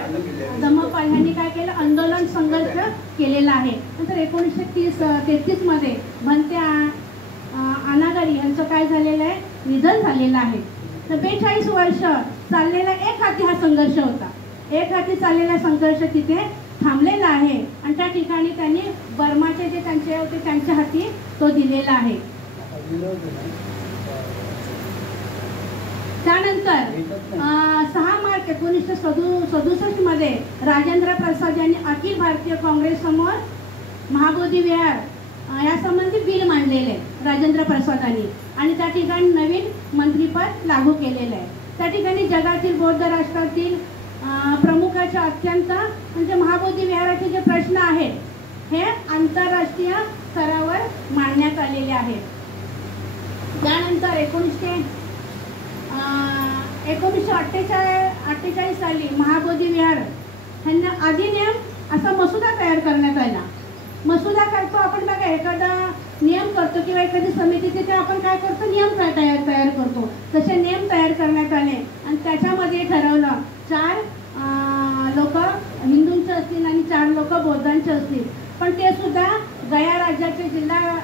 धम्मपाल यांनी काय केलं, आंदोलन संघर्ष केलेला आहे. नंतर 1933 मध्ये बनते अनागरी यांचं काय झालेलं आहे, निधन झालेलं आहे. तर 42 वर्ष चाललेला एक हाती हा संघर्ष होता. एक हाती चाललेला संघर्ष तिथे थांबलेला आहे आणि त्या ठिकाणी त्यांनी बर्माचे जे त्यांचे होते त्यांच्या हाती तो दिलेला आहे. त्यानंतर 6 मार्च 1967 मध्ये राजेंद्र प्रसाद यांनी अखिल भारतीय काँग्रेस समोर महाबोधी विहार यासंबंधी बिल मांडलेले राजेंद्र प्रसादांनी आणि त्या ठिकाणी नवीन मंत्रिपद लागू केलेलं आहे. त्या ठिकाणी जगातील बौद्ध राष्ट्रातील प्रमुखाच्या अत्यंत म्हणजे महाबोधी विहाराचे जे प्रश्न आहेत हे आंतरराष्ट्रीय स्तरावर मांडण्यात आलेले आहेत. त्यानंतर 1948 साली महाबोधी विहार यांना अधिनियम असा मसुदा तयार करण्यात आला. मसुदा करतो आपण बघा, एखादा नियम करतो किंवा एखादी समिती तिथे आपण काय करतो, नियम तयार करतो. तसे नियम तयार करण्यात आले आणि त्याच्यामध्ये ठरवलं 4 लोक हिंदूंचे असतील आणि 4 लोक बौद्धांचे असतील. पण ते सुद्धा गया राज्याचे जिल्हा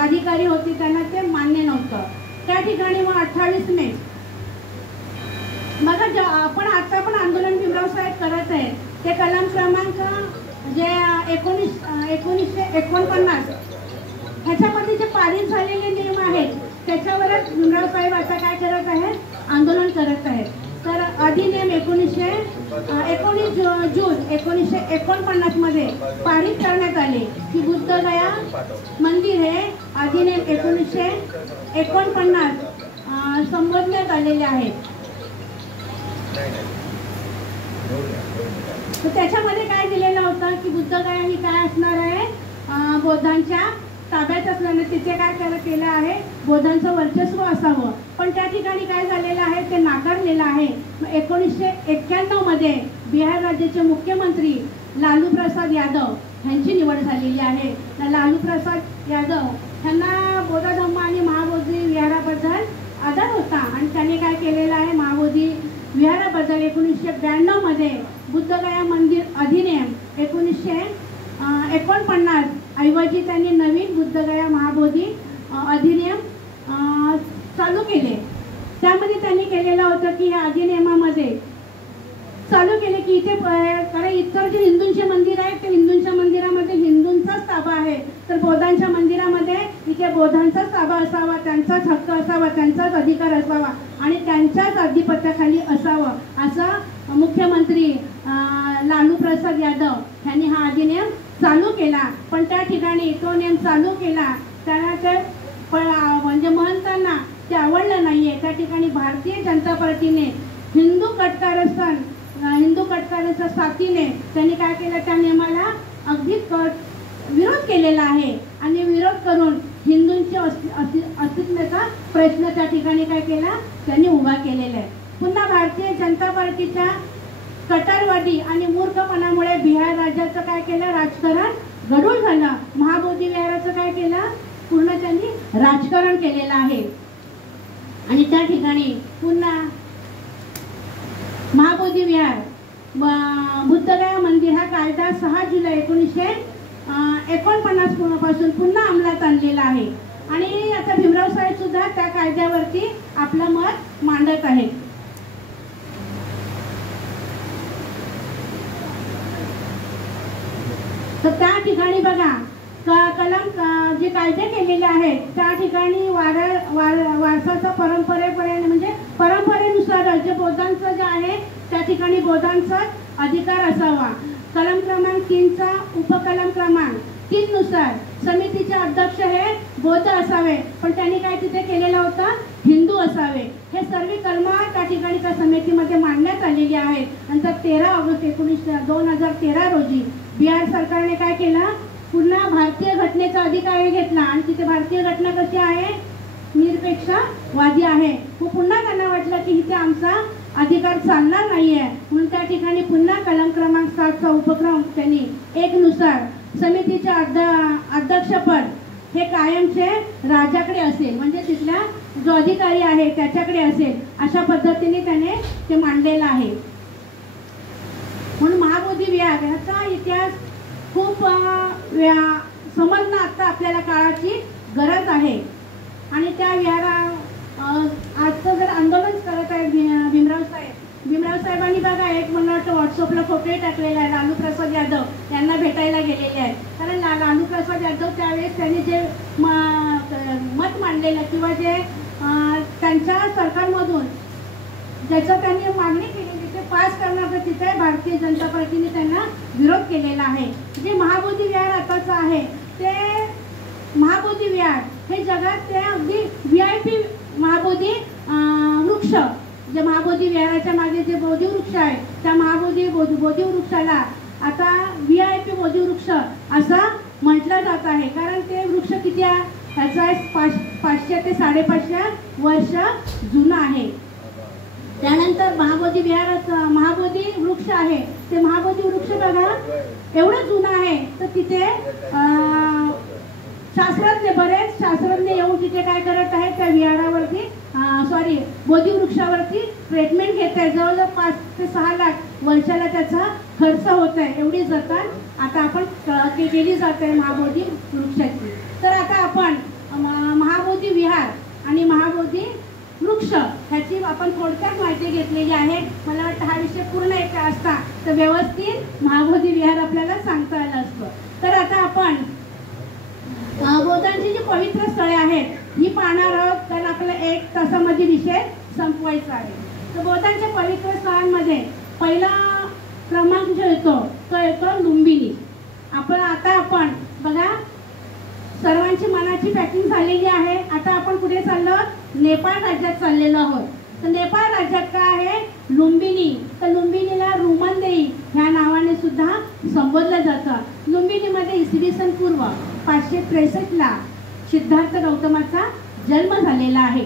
अधिकारी होते, त्यांना ते मान्य नव्हतं. त्या ठिकाणी मग 28 मे बघा, आपण आता पण आंदोलन भीमराव साहेब करत आहेत ते कलम क्रमांक जे 1949 ह्याच्यामध्ये जे पारित झालेले नियम आहेत त्याच्यावरच भीमराव साहेब आता काय करत आहेत, आंदोलन करत आहेत. तर अधिनियम 19 जून 1949 मध्ये पारित करण्यात आले की बुद्धगया मंदिर हे अधिनियम 1949 संबोधण्यात आलेले आहेत. तर त्याच्यामध्ये काय दिलेलं होतं की बुद्धगया ही काय असणार आहे, बौद्धांच्या ताब्यात असल्याने तिथे काय केलं आहे, बौद्धांचं वर्चस्व असावं. पण त्या ठिकाणी काय झालेलं आहे ते नाकारलेलं आहे. 1991 मध्ये बिहार राज्याचे मुख्यमंत्री लालू प्रसाद यादव यांची निवड झालेली आहे. लालू प्रसाद यादव यांना बौद्ध धम्म आणि महाबोधी विहाराबद्दल आदर होता आणि त्यांनी काय केलेलं आहे, महाबोधी विहाराबद्दल 1992 मध्ये बुद्धगया मंदिर अधिनियम 1949 ऐवजी त्यांनी नवीन बुद्धगया महाबोधी अधिनियम चालू केले त्यामध्ये त्यांनी केलेलं होतं की ह्या अधिनियमामध्ये चालू केले की इथे कारण इतर जे हिंदूंचे मंदिर आहे ते हिंदूंच्या मंदिरामध्ये हिंदूंचाच ताबा आहे, तर बौद्धांच्या मंदिरामध्ये इथे बौद्धांचाच ताबा असावा, त्यांचाच हक्क असावा, त्यांचाच अधिकार असावा आणि त्यांच्याच अधिपत्याखाली असावं असं मुख्यमंत्री लालू प्रसाद यादव यांनी हा अधिनियम चालू केला. पण त्या ठिकाणी तो नियम चालू केला त्यांना ते म्हणजे महंतांना ते आवडलं नाहीये. त्या ठिकाणी भारतीय जनता पार्टीने हिंदू कटकारच्या साथीने त्यांनी काय केलं, त्या नियमाला अगदी विरोध केलेला आहे आणि विरोध करून हिंदूंच्या अस्तित्वाचा प्रश्न त्या ठिकाणी काय केला, त्यांनी उभा केलेला आहे. पुन्हा भारतीय जनता पार्टीच्या कट्टरवादी आणि मूर्खपणामुळे बिहार राज्याचं काय केलं, राजकारण गढूळ झालं. महाबोधी विहाराचं काय केलं, पूर्ण त्यांनी राजकारण केलेलं आहे. आणि त्या ठिकाणी पुन्हा महाबोधी विहार बुद्धगया मंदिर हा कायदा 6 जुलै 1949 पासून पुन्हा अंमलात आणलेला आहे आणि आता भीमराव साहेब सुद्धा त्या कायद्यावरती आपलं मत मांडत आहेत. तर त्या ठिकाणी बघा कलम जे कायदे केलेले आहेत त्या ठिकाणी वारसाचा परंपरेपर्यंत म्हणजे परंपरेनुसार जे बौद्धांचं जे आहे त्या ठिकाणी बौद्धांचा अधिकार असावा. कलम क्रमांक 3चा उपकलम क्रमांक 3 नुसार समितीचे अध्यक्ष हे बौद्ध असावे, पण त्यांनी काय तिथे केलेलं होतं, हिंदू असावे. हे सर्व कलम त्या ठिकाणी त्या समितीमध्ये मांडण्यात आलेली आहेत. नंतर 13 ऑगस्ट 2013 रोजी बिहार सरकारने काय केलं, पुन्हा भारतीय घटनेचा अधिकार घेतला आणि तिथे भारतीय घटना कशी आहे, निरपेक्षवादी आहे. पुन्हा त्यांना वाटलं की इथे आमचा अधिकार चालणार नाहीये म्हणून त्या ठिकाणी पुन्हा कलम क्रमांक 7चा उपक्रम त्यांनी 1 नुसार समितीचे अध्यक्षपद हे कायमचे राजाकडे असेल, म्हणजे तिथला जो अधिकारी आहे त्याच्याकडे असेल, अशा पद्धतीने त्याने ते मांडलेलं आहे. म्हणून महाबोधी विहार याचा इतिहास खूप समजणं आता आपल्याला काळाची गरज आहे. आणि त्या विहारा आजचं जर आंदोलन करत आहे भीमराव साहेबांनी बघा एक मला वाटतं व्हॉट्सअपला फोटोही टाकलेला आहे, लालू प्रसाद यादव यांना भेटायला गेलेले आहेत. कारण लालू प्रसाद यादव त्यावेळेस त्यांनी जे मत मांडलेलं किंवा जे त्यांच्या सरकारमधून ज्याचं त्यांनी मागणी केलेली ते पास करण्याचं तिथे भारतीय जनता पार्टीने त्यांना विरोध केलेला आहे. जे महाबोधी विहार आताचं आहे ते महाबोधी विहार हे जगात ते अगदी VIP महाबोधी वृक्ष, जे महाबोधी विहाराच्या मागे जे बोधी वृक्ष आहे त्या महाबोधी बोधी वृक्षाला आता VIP बोधी वृक्ष असं म्हटलं जात आहे. कारण ते वृक्ष किती आहे, त्याचा 500 ते 550 वर्ष जुना आहे. त्यानंतर महाबोधी विहाराचं महाबोधी वृक्ष आहे ते महाबोधी वृक्ष बघा एवढं जुनं आहे तर तिथे बरेच शास्त्रज्ञ येऊन तिथे काय करत आहेत, त्या विहारावरती बोधी वृक्षावरती ट्रीटमेंट घेत आहे. जवळजवळ 5 ते 6 लाख वर्षाला त्याचा खर्च होत आहे. एवढी जतन आता आपण केली जाते महाबोधी वृक्षाची. तर आता आपण महाबोधी विहार आणि महाबोधी वृक्ष ह्याची आपण थोडक्यात माहिती घेतलेली आहे. मला वाटतं हा विषय पूर्ण एक असता तर व्यवस्थित महाबोधी विहार आपल्याला सांगता आलं असतं. तर आता आपण बौद्धांची जी पवित्र स्थळे आहेत ही पाहणार आहोत, कारण आपल्याला 1 तासामध्ये विषय संपवायचा आहे. तर बौद्धांच्या पवित्र स्थळांमध्ये पहिला क्रमांक जो येतो लुंबिनी. आपण बघा सर्वांची मनाची पॅकिंग झालेली आहे. आता आपण कुठे चाललो, नेपाळ राज्यात चाललेलो आहोत. तर नेपाळ राज्यात काय आहे, लुंबिनी. तर लुंबिनीला रुमनदेई ह्या नावाने सुद्धा संबोधलं जातं. लुंबिनीमध्ये इसवी सन पूर्व 563 सिद्धार्थ गौतमाचा जन्म झालेला आहे.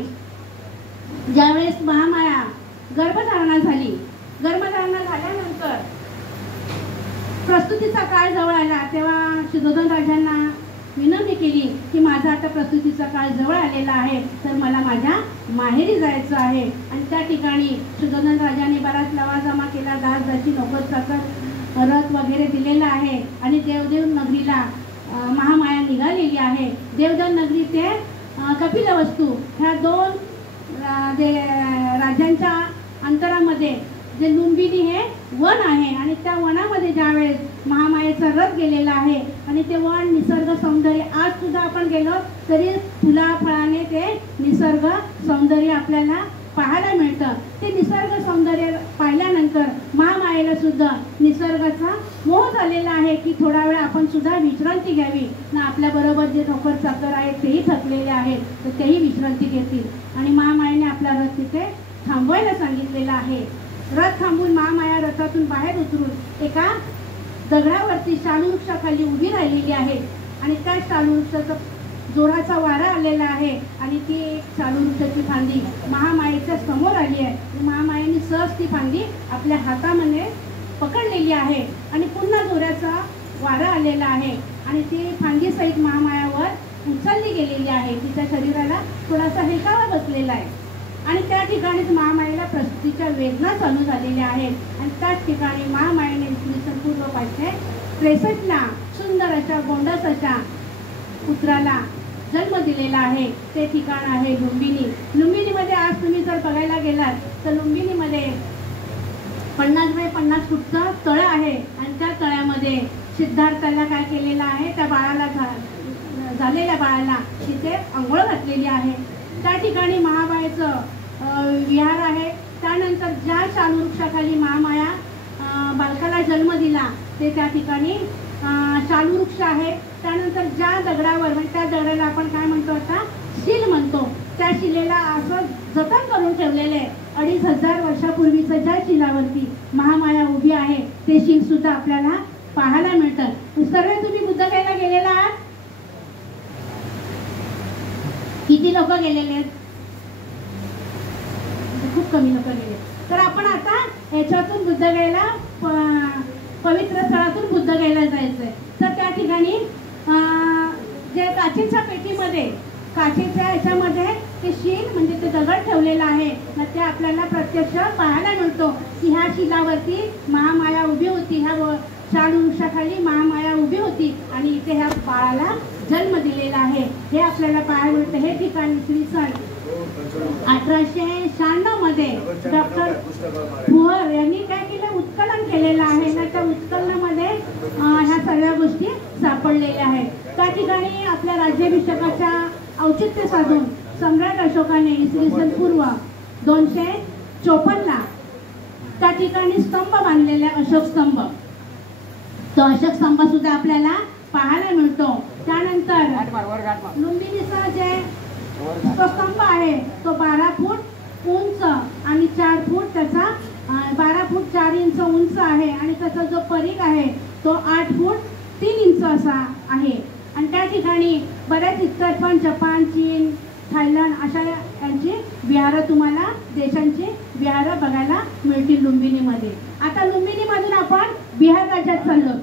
ज्यावेळेस महामाया गर्भधारणा झाल्यानंतर प्रस्तुतीचा काळ जवळ आला तेव्हा शुद्धोधन राजांना विनंती केली की माझा आता प्रस्तुतीचा काळ जवळ आलेला आहे तर मला माझ्या माहेरी जायचं आहे. आणि त्या ठिकाणी शुद्धोधन राजाने बराच लवाजमा केला, दास-दासी, नोकर चाकर, रथ वगैरे दिलेला आहे. आणि देवदेव नगरीला महामाया निघालेली आहे. देवदेव नगरी ते कपिलवस्तू ह्या 2 जे राज्यांच्या अंतरामध्ये जे लुंबिनी हे वन आहे आणि त्या वनामध्ये ज्यावेळेस महामायेचा रथ गेलेला आहे आणि ते वन निसर्ग सौंदर्य आज सुद्धा आपण गेलो तरी फुला फळाने ते निसर्ग सौंदर्य आपल्याला पाहायला मिळतं. ते निसर्ग सौंदर्य पाहिल्यानंतर महामायेला सुद्धा निसर्गाचा मोह झालेला आहे की थोडा वेळ आपण सुद्धा विश्रांती घ्यावी ना. आपल्याबरोबर जे नोकर चाकर आहेत तेही थकलेले आहेत तर तेही विश्रांती घेतील आणि महामायेने आपला रथ तिथे थांबवायला सांगितलेला आहे. रथ थांबून महामाया रथातून बाहेर उतरून एका दगडावरती शालू वृक्षाखाली उभी राहिलेली आहे आणि त्या शालू वृक्षाचा जोराचा वारा आलेला आहे आणि ती शालू वृक्षाची फांदी महामायेच्या समोर आली आहे. महामायेने सहज ती फांदी आपल्या हातामध्ये पकडलेली आहे आणि पुन्हा जोराचा वारा आलेला आहे आणि ती फांदी सहित महामायावर उचलली गेलेली आहे. तिच्या शरीराला थोडासा हेकावा बसलेला आहे आणि त्या ठिकाणीच महामायेला प्रसूतीच्या वेदना चालू झालेल्या आहेत आणि त्याच ठिकाणी महामायेने पूर्व 563ला सुंदर अशा गोंडस अशा पुत्राला जन्म दिलेला आहे. ते ठिकाण आहे लुंबिनी. लुंबिनीमध्ये आज तुम्ही जर बघायला गेलात तर लुंबिनीमध्ये 50 बाय 50 फूटचं तळ आहे आणि त्या तळ्यामध्ये सिद्धार्थाला काय केलेलं आहे त्या बाळाला झालेल्या बाळाला तिथे अंघोळ घातलेली आहे. त्या ठिकाणी महामायेचं विहार आहे. त्यानंतर ज्या शालू वृक्षाखाली महामाया बालकाला जन्म दिला ते त्या ठिकाणी शालू वृक्ष आहे. त्यानंतर ज्या दगडावर म्हणजे त्या दगडाला आपण काय म्हणतो आता शील म्हणतो त्या शिलेला असं जतन करून ठेवलेले 2500 वर्षापूर्वीचं ज्या शिलावरती महामाया उभी आहे ते शील सुद्धा आपल्याला पाहायला मिळतं. सर्व तुम्ही बुद्धगयेला गेलेला आहात? किती लोक गेलेले आहेत? खूप कमी लोक गेले. तर आपण आता याच्यातून बुद्धगयेला पवित्र स्थळातून बुद्धगयेला जायचंय. तर त्या ठिकाणी जे काचेच्या पेटीमध्ये काचेच्या ह्याच्यामध्ये ते शील म्हणजे ते दगड ठेवलेला आहे ना ते आपल्याला प्रत्यक्ष पाहायला मिळतो की ह्या शिलावरती महामाया उभी होती. ह्या शालू वृक्षाखाली महामाया उभी होती आणि इथे ह्या बाळाला जन्म दिलेला आहे हे आपल्याला पाहायला मिळतं. हे ठिकाण इसवी सन 1896 मध्ये डॉक्टर भुवर यांनी काय केलं उत्कलन केलेलं आहे ना. त्या उत्कलनामध्ये ह्या सगळ्या गोष्टी सापडलेल्या आहेत. त्या ठिकाणी आपल्या राज्याभिषेकाच्या औचित्य साधून सम्राट अशोकाने इसवी सन पूर्व 254ला त्या ठिकाणी स्तंभ बांधलेला अशोक स्तंभ. तो अशोक स्तंभ सुद्धा आपल्याला पाहायला मिळतो. त्यानंतर लुंबिनीचा जे तो स्तंभ आहे तो 12 फूट उंच आणि 4 फूट त्याचा 12 फूट 4 इंच उंच आहे आणि त्याचा जो परिघ आहे तो 8 फूट 3 इंच असा आहे. आणि त्या ठिकाणी बऱ्याच इतर पण जपान चीन थायलंड अशा यांची विहारं तुम्हाला देशांची विहारं बघायला मिळतील लुंबिनीमध्ये. आता लुंबिनीमधून आपण बिहार राज्यात चाललो.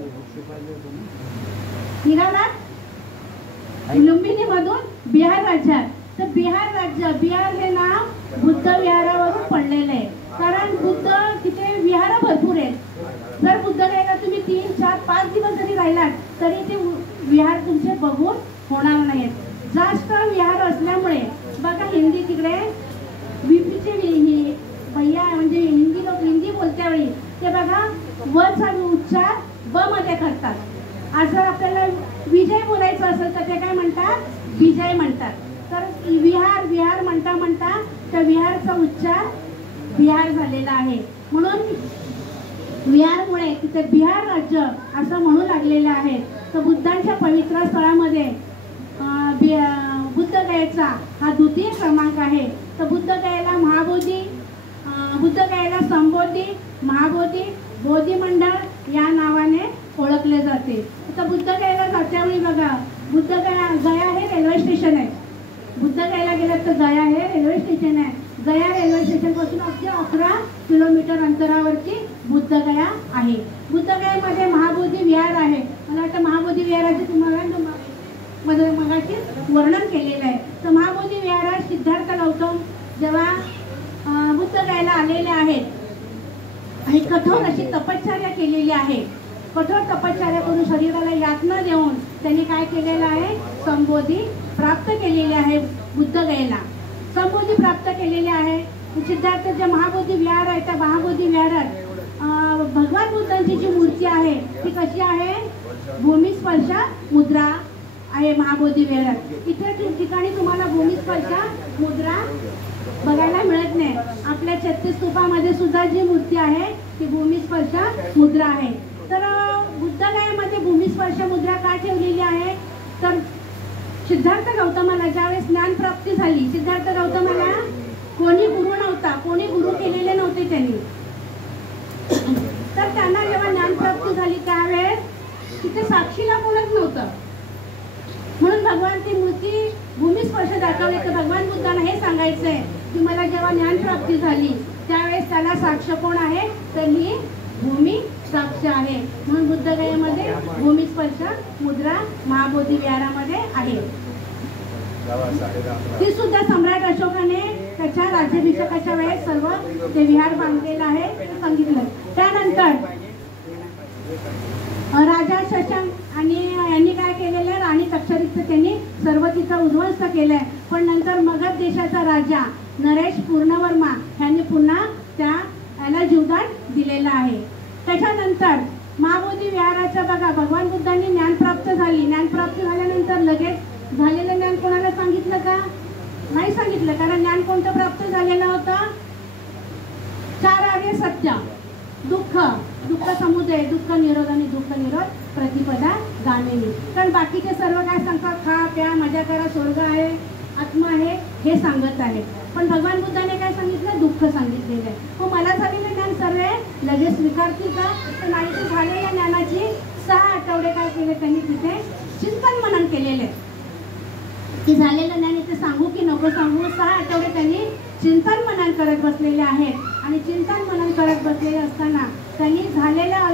निघालात लुंबिनीमधून बिहार राज्यात. तर बिहार राज्य बिहार हे नाव बुद्ध विहारावरून पडलेलं आहे कारण बुद्ध तिथे विहार भरपूर आहेत. जर बुद्धगयेला तुम्ही 3, 4, 5 दिवस जरी राहिलात तरी ते विहार तुमचे बघून होणार नाहीत. जास्त विहार असल्यामुळे बघा हिंदी तिकडे विपीचे भैया म्हणजे हिंदी लोक हिंदी बोलत्या वेळी ते बघा वचा उच्चार ब मध्ये करतात. आज जर आपल्याला विजय बोलायचं असेल तर ते काय म्हणतात विजय म्हणतात. तर विहार विहार म्हणता म्हणता त्या विहारचा उच्चार बिहार झालेला आहे म्हणून विहारमुळे तिथे बिहार राज्य असं म्हणू लागलेलं आहे. तर बुद्धांच्या पवित्र स्थळामध्ये बुद्धगयेचा हा द्वितीय क्रमांक आहे. तर बुद्धगयेला महाबोधी बुद्धगयेला संबोधी महाबोधी बोधी मंडळ या नावाने ओळखले जाते. तर बुद्धगयेला जात्यावेळी बघा बुद्धगया गया हे रेल्वे स्टेशन आहे. बुद्धगयेला गेलं तर गया हे रेल्वे स्टेशन आहे. गया रेल्वे स्टेशन पासून अगदी 11 किलोमीटर अंतरावरती बुद्धगया आहे. बुद्धगयेमध्ये महाबोधी विहार आहे. मला वाटतं महाबोधी विहाराचे तुम्हाला मगाशी वर्णन केलेलं आहे. तर महाबोधी विहारात सिद्धार्थ गौतम जेव्हा बुद्धगयेला आलेले आहेत आणि कठोर अशी तपश्चर्या केलेली आहे. कठोर तपश्चर्या करून शरीराला यातना देऊन त्यांनी काय केलेलं आहे संबोधी प्राप्त केलेले आहे बुद्धगयेला. संबोधी प्राप्त केलेले आहे. सिद्धार्थ जे महाबोधी विहार आहे त्या महाबोधी विहारात भगवान बुद्धांची जी मूर्ती आहे ती कशी आहे, भूमिस्पर्श मुद्रा आहे महाबोधी विहारात. इथे ठिकाणी तुम्हाला भूमिस्पर्श मुद्रा बघायला मिळत नाही. आपल्या 36 स्तूपामध्ये सुद्धा जी मूर्ती आहे ती भूमिस्पर्श मुद्रा आहे. तर बुद्धगयामध्ये भूमिस्पर्श मुद्रा का ठेवलेली आहे, तर सिद्धार्थ गौतमाला ज्यावेळेस ज्ञान प्राप्ती झाली, सिद्धार्थ गौतमाला कोणी गुरु नव्हता, कोणी गुरु केलेले नव्हते त्यांनी. तर त्यांना जेव्हा ज्ञान प्राप्ती झाली त्यावेळेस तिथे साक्षीला कोणच नव्हतं. म्हणून भगवान ती मूर्ती भूमिस्पर्श दाखवली. तर भगवान बुद्धांना हे सांगायचंय की मला जेव्हा ज्ञान प्राप्ती झाली त्यावेळेस त्याला साक्ष कोण आहे, तर ही भूमी साक्ष आहे. म्हणून बुद्धगयेमध्ये भूमिस्पर्श मुद्रा महाबोधी विहारामध्ये आहे. ती सुद्धा सम्राट अशोकाने त्याच्या राज्याभिषेकाच्या वेळेस सर्व ते विहार बांधलेलं आहे ते सांगितलं. त्यानंतर राजा शशांक आणि यांनी काय केलेलं आहे, राणी तक्षरीचं त्यांनी सर्व तिथं उद्ध्वस्त केलंय. पण नंतर मगध देशाचा राजा नरेश पूर्णवर्मा यांनी पुन्हा त्याला जीवदान दिलेलं आहे. त्याच्यानंतर महाबोधी विहाराच्या बघा, भगवान बुद्धांनी ज्ञानप्राप्त झाली. ज्ञानप्राप्त झाल्यानंतर लगेच झालेलं ज्ञान कोणाला सांगितलं का, नाही सांगितलं. कारण ज्ञान कोणतं प्राप्त झालेलं होतं, 4 आर्य सत्य, दुःख, दुःख समुदय, दुःख निरोध आणि दुःख निरोध प्रतिपदा गामिनी. कारण बाकीचे सर्व काय सांगतात, खा प्या मजा करा, स्वर्ग आहे, आत्मा आहे, हे सांगत आहे. पण भगवान बुद्धाने काय सांगितलं, दुःख सांगितलेलं आहे. हो, मला झालेलं ज्ञान सर्व लगेच स्वीकारतील का, तर नाही. झालेल्या ज्ञानाची 6 आठवडे काय केले त्यांनी, तिथे चिंतन मनन केलेले की झालेलं ज्ञान इथे सांगू की नको सांगू. 6 आठवडे त्यांनी चिंतन मनन करत बसलेले आहेत. आणि चिंतन मनन करत बसलेले असताना त्यांनी झालेल्या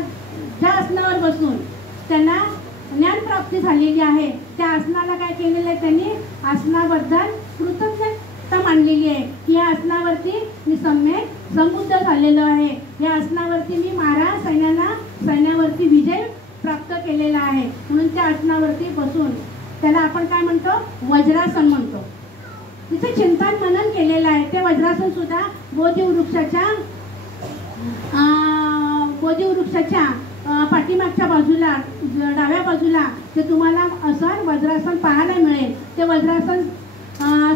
ज्या आसनावर बसून त्यांना ज्ञान प्राप्ती झालेली आहे त्या आसनाला काय केलेलं आहे, त्यांनी आसनाबद्दल कृतज्ञता मांडलेली आहे की या आसनावरती मी सम्यक संबुद्ध झालेलो आहे. या आसनावरती मी महाराज सैन्यावरती विजय प्राप्त केलेला आहे. म्हणून त्या आसनावरती बसून त्याला आपण काय म्हणतो, वज्रासन म्हणतो. तिथे चिंतन मनन केलेलं आहे. ते वज्रासन सुद्धा बोधी वृक्षाच्या पाठीमागच्या बाजूला, डाव्या बाजूला ते तुम्हाला असं वज्रासन पाहायला मिळेल. ते वज्रासन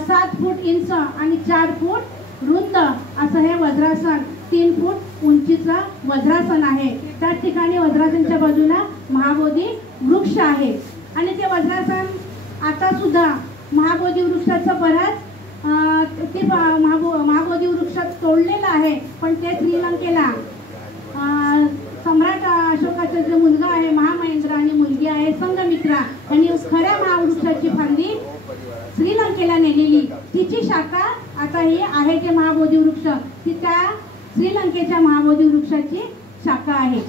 7 फूट इंच आणि 4 फूट रुंद असं हे वज्रासन, 3 फूट उंचीचं वज्रासन आहे. त्याच ठिकाणी वज्रासनच्या बाजूला महाबोधी वृक्ष आहे. आणि ते वज्रासन आता सुद्धा महाबोधी वृक्षाचं बऱ्याच ते महाबोधी वृक्ष तोडलेलं आहे. पण ते श्रीलंकेला सम्राट अशोकाचा जो मुलगा आहे महामहेंद्र आणि मुलगी आहे संघमित्रा यांनी खऱ्या महावृक्षाची फांदी श्रीलंकेला नेलेली. तिची शाखा आता ही आहे ते महाबोधी वृक्ष, ती त्या श्रीलंकेच्या महाबोधी वृक्षाची शाखा आहे.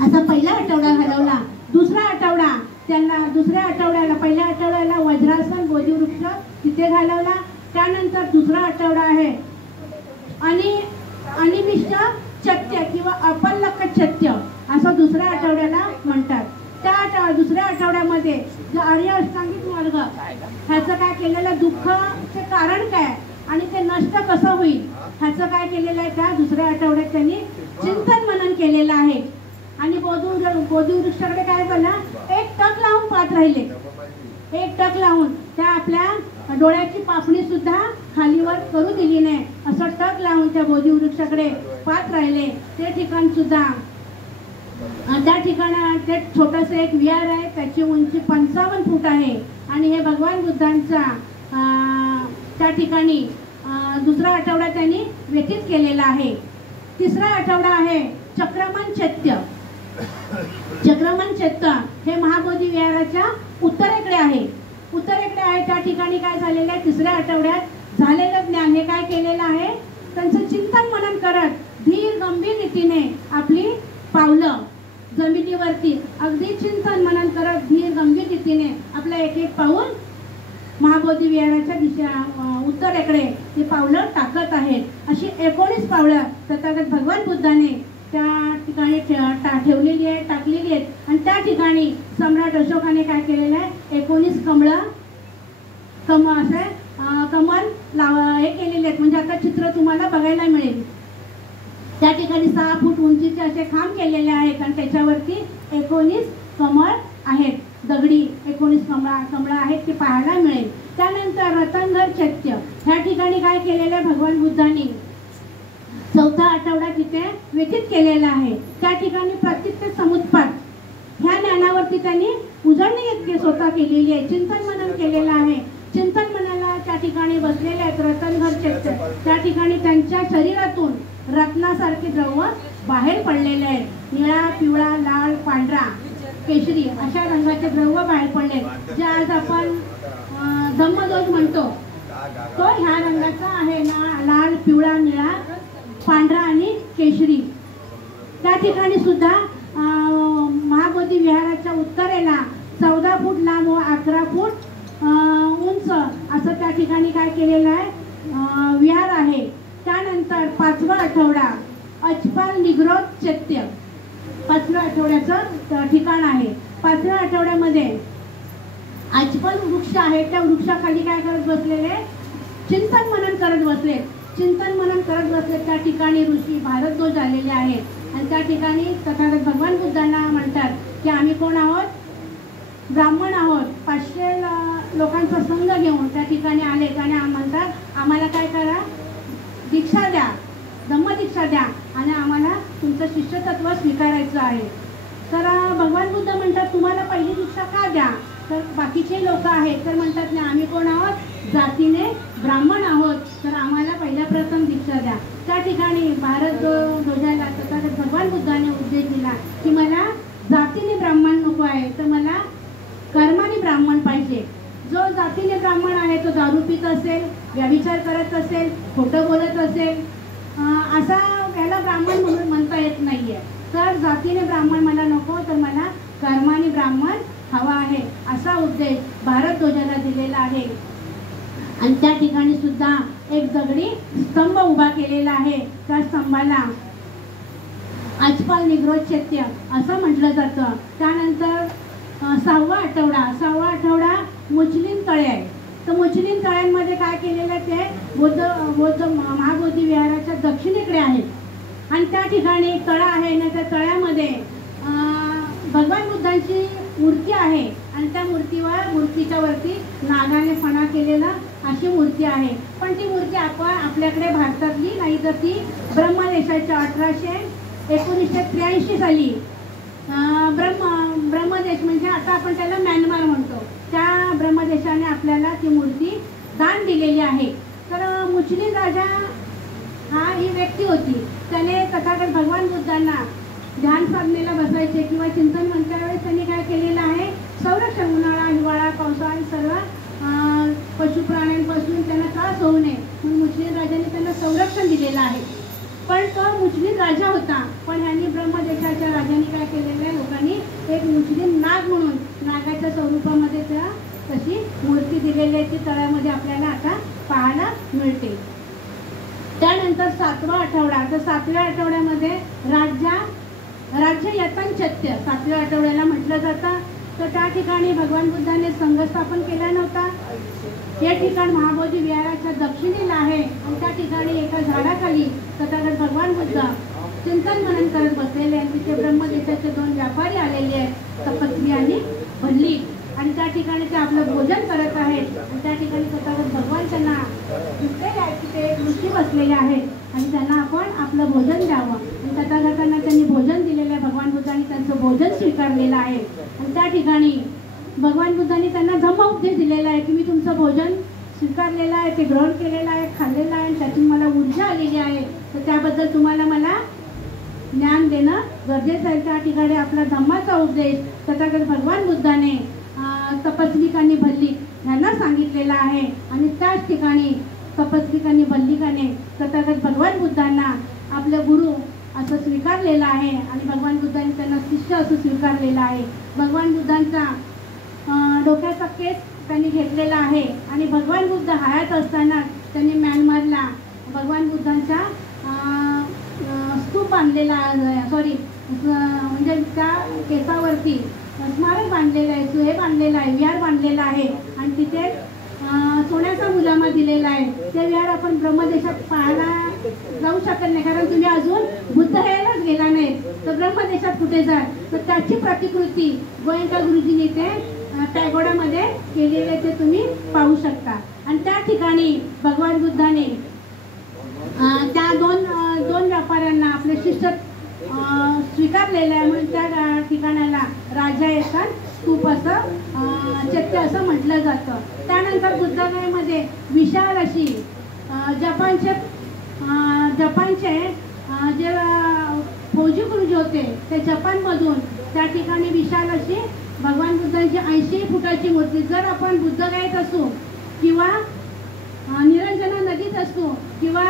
असा पहिला आठवडा घालवला. दुसऱ्या आठवड्याला पहिल्या आठवड्याला वज्रासन बोधिवृक्ष तिथे घालवला. त्यानंतर दुसरा आठवडा आहे अनिमिष्ट चत्य किंवा अपल्लक चत्य असं दुसऱ्या आठवड्याला म्हणतात. त्या दुसऱ्या आठवड्यामध्ये जो आर्य अष्टांगिक मार्ग ह्याचं काय केलेलं, दुःखाचे कारण काय आणि ते नष्ट कसं होईल ह्याचं काय केलेलं आहे, त्या दुसऱ्या आठवड्यात त्यांनी चिंतन मनन केलेलं आहे. आणि बोधिवृक्षाकडे काय झालं, एक टक लावून पाहत राहिले. एक टक लावून त्या आपल्या डोळ्याची पापणी सुद्धा खालीवर करू दिली नाही. असं टक लावून त्या बोधिवृक्षाकडे पाहत राहिले. ते ठिकाण सुद्धा, त्या ठिकाणी ते छोटंसं एक विहार आहे. त्याची उंची 55 फूट आहे. आणि हे भगवान बुद्धांचा त्या ठिकाणी दुसरा आठवडा त्यांनी व्यतीत केलेला आहे. तिसरा आठवडा आहे चक्रमन चैत्य. चक्रमन चैत्य हे महाबोधी विहाराच्या उत्तरेकडे आहे. त्या ठिकाणी काय झालेलं आहे, तिसऱ्या आठवड्यात झालेलं ज्ञान हे काय केलेलं आहे, त्यांचं चिंतन मनन करत धीर गंभीर रीतीने आपली पावलं जमिनीवरती अगदी चिंतन मनन करत धीर गंभीर रीतीने आपलं एक एक पाऊल महाबोधी विहाराच्या उत्तरेकडे ते पावलं टाकत आहेत. अशी 19 पावलं तथागत भगवान बुद्धाने त्या ठिकाणी ठेवलेली आहे, टाकलेली आहेत. आणि त्या ठिकाणी सम्राट अशोकाने काय केलेलं आहे, 19 कमळ असे कमल हे केलेले आहेत, म्हणजे आता चित्र तुम्हाला बघायला मिळेल. त्या ठिकाणी 6 फूट उंचीचे असे खांब केलेले आहेत आणि त्याच्यावरती 19 कमळ आहेत, दगडी 19 कमळं आहेत, ते पाहायला मिळेल. त्यानंतर रतनघर चैत्य ह्या ठिकाणी काय केलेलं आहे, भगवान बुद्धांनी 4था आठवडा तिथे व्यतीत केलेला आहे. त्या ठिकाणी प्रत्यक्ष समुत्पाद ह्या ज्ञानावरती त्यांनी उजळणी इतके स्वतः केलेली आहे, चिंतन मनन केलेलं आहे. चिंतन मनाला त्या ठिकाणी बसलेले आहेत रतनघर चैत्य. त्या ठिकाणी त्यांच्या शरीरातून रत्नासारखे द्रव्य बाहेर पडलेले आहेत. निळा, पिवळा, लाल, पांढरा, केशरी अशा रंगाचे द्रव्य बाहेर पडले, जे आज आपण धम्मध्वज म्हणतो तो ह्या रंगाचा आहे ना, लाल, पिवळा, निळा, पांढरा आणि केशरी. त्या ठिकाणी सुद्धा महाबोधी विहाराच्या उत्तरेला 14 फूट लांब व 11 फूट उंच असं त्या ठिकाणी काय केलेलं आहे, विहार आहे. त्यानंतर 5वा आठवडा अचपाल निग्रोध चैत्य 5व्या आठवड्याचं ठिकाण आहे. 5व्या आठवड्यामध्ये अचपाल वृक्ष आहे, त्या वृक्षाखाली काय करत बसलेले, चिंतन मनन करत बसले. चिंतन मनन करत बसले त्या ठिकाणी ऋषी भारद्वाज आलेले आहेत आणि त्या ठिकाणी तथागत भगवान बुद्धांना म्हणतात की आम्ही कोण आहोत, ब्राह्मण आहोत. 500 लोकांचा संघ घेऊन त्या ठिकाणी आले आणि म्हणतात आम्हाला काय करा, दीक्षा द्या, धम्मदीक्षा द्या आणि आम्हाला तुमचं शिष्यतत्व स्वीकारायचं आहे. तर भगवान बुद्ध म्हणतात तुम्हाला पहिली दीक्षा का द्या, तर बाकीचे लोक आहेत तर म्हणतात नाही आम्ही कोण आहोत, जातीने ब्राह्मण आहोत, तर आम्हाला पहिल्या प्रथम दीक्षा द्या. त्या ठिकाणी भारद्वाजाला तथागत भगवान बुद्धाने उपदेश दिला की मला जातीने ब्राह्मण नको आहे, तर मला कर्माने ब्राह्मण पाहिजे. जो जातीने ब्राह्मण आहे तो दारू पित असेल, व्यभिचार करत असेल, खोटं बोलत असेल, असा याला ब्राह्मण म्हणून म्हणता येत नाहीये. तर जातीने ब्राह्मण मला नको, तर मला कर्माने ब्राह्मण हवा आहे, असा उपदेश भारद्वाजाला दिलेला आहे. आणि त्या ठिकाणी सुद्धा एक दगडी स्तंभ उभा केलेला आहे. त्या स्तंभाला अचपाल निग्रोध चैत्य असं म्हटलं जातं. त्यानंतर 6वा आठवडा मुचलिन तळे आहे. तर मुचलिन तळ्यांमध्ये काय केलेलं आहे, ते बौद्ध महाबोधी विहाराच्या दक्षिणेकडे आहे आणि त्या ठिकाणी एक तळा आहे ना, त्या तळ्यामध्ये भगवान बुद्धांची मूर्ती आहे आणि त्या मूर्तीच्या वरती नागाने फणा केलेला अशी मूर्ती आहे. पण ती मूर्ती आपण आपल्याकडे भारतातली नाही, तर ती ब्रह्मदेशाच्या 1983 साली ब्रह्मदेश म्हणजे आता आपण त्याला म्यानमार म्हणतो, त्या ब्रह्मदेशाने आपल्याला ती मूर्ती दान दिलेली आहे. तर मुचलिन राजा ही व्यक्ती होती, त्याने तथागत भगवान बुद्धांना ध्यान साधनेला बसायचे किंवा चिंतन म्हणत्या वेळेस त्यांनी काय केलेलं आहे, संरक्षण, उन्हाळा, हिवाळा, पावसाळा सर्व पशु प्राण्यांपासून त्यांना त्रास होऊ नये म्हणून मुचलिन राजाने त्यांना संरक्षण दिलेलं आहे. पण तो मुचलिन राजा होता, पण ह्यांनी ब्रह्मदेशाच्या राजांनी काय केलेलं आहे, लोकांनी एक मुचलिन नाग म्हणून नागाच्या स्वरूपामध्ये त्या तशी मूर्ती दिलेली आहे, ती तळ्यामध्ये आपल्याला आता पाहायला मिळते. त्यानंतर 7वा आठवडा, तर 7व्या आठवड्यामध्ये राज्य यतन चैत्य 7व्या आठवड्याला म्हटलं जातं. तर त्या ठिकाणी भगवान बुद्धाने संघ स्थापन केला नव्हता. हे ठिकाण महाबोधी विहाराच्या दक्षिणेला आहे आणि त्या ठिकाणी एका झाडाखाली तथागत भगवान बुद्ध चिंतन मनन करत बसलेले आहेत. तिथे ब्रह्मदेशाचे 2 व्यापारी आलेले आहेत, तपस्वी आणि भल्ली, आणि त्या ठिकाणी ते आपलं भोजन करत आहेत. आणि त्या ठिकाणी तथागत भगवान त्यांना दिसलेले आहेत की ते ऋषी बसलेले आहेत आणि त्यांना आपण आपलं भोजन द्यावं. आणि तथागतांना त्यांनी भोजन दिलेलं आहे, भगवान बुद्धांनी त्यांचं भोजन स्वीकारलेलं आहे. आणि त्या ठिकाणी भगवान बुद्धांनी त्यांना धम्म उपदेश दिलेला आहे की मी तुमचं भोजन स्वीकारलेलं आहे, ते ग्रहण केलेलं आहे, खाल्लेलं आहे, त्यातून मला ऊर्जा आलेली आहे, तर त्याबद्दल तुम्हाला मला ज्ञान देणं गरजेचं आहे. त्या ठिकाणी आपला धम्माचा उपदेश तथागत भगवान बुद्धाने तपस्विकांनी भल्लिक यांना सांगितलेला आहे. आणि त्याच ठिकाणी तपस्विकांनी भल्लिकाने तथागत भगवान बुद्धांना आपले गुरु असं स्वीकारलेलं आहे आणि भगवान बुद्धांनी त्यांना शिष्य असं स्वीकारलेलं आहे. भगवान बुद्धांचा डोक्याचा केस त्यांनी घेतलेला आहे आणि भगवान बुद्ध हयात असताना त्यांनी म्यानमारला भगवान बुद्धांचा स्तूप बांधलेला आहे, म्हणजे त्या केसावरती स्मारक बांधलेलं आहे, सुहे बांधलेला आहे, विहार बांधलेला आहे आणि तिथे सोन्याचा मुलामा दिलेला आहे. ते विहार आपण ब्रह्मदेशात पाहायला जाऊ शकत नाही, कारण तुम्ही अजून बुद्धगयालाच गेला नाही. तर ब्रह्मदेशात कुठे जाल? तर त्याची प्रतिकृती गोयंका गुरुजींनी ते पॅगोडामध्ये केलेले ते तुम्ही पाहू शकता. आणि त्या ठिकाणी भगवान बुद्धाने त्या दोन व्यापाऱ्यांना आपले शिष्य स्वीकारलेलं आहे, म्हणून त्या ठिकाणाला राजा येतात स्तूप असं चैत्य असं म्हटलं जातं. त्यानंतर बुद्धगयेमध्ये विशाल अशी जपानचे जे फौजी गुरुजी होते ते जपानमधून त्या ठिकाणी विशाल अशी भगवान बुद्धांची 80 फुटाची मूर्ती. जर आपण बुद्धगयेत असू किंवा निरंजना नदीत असतो किंवा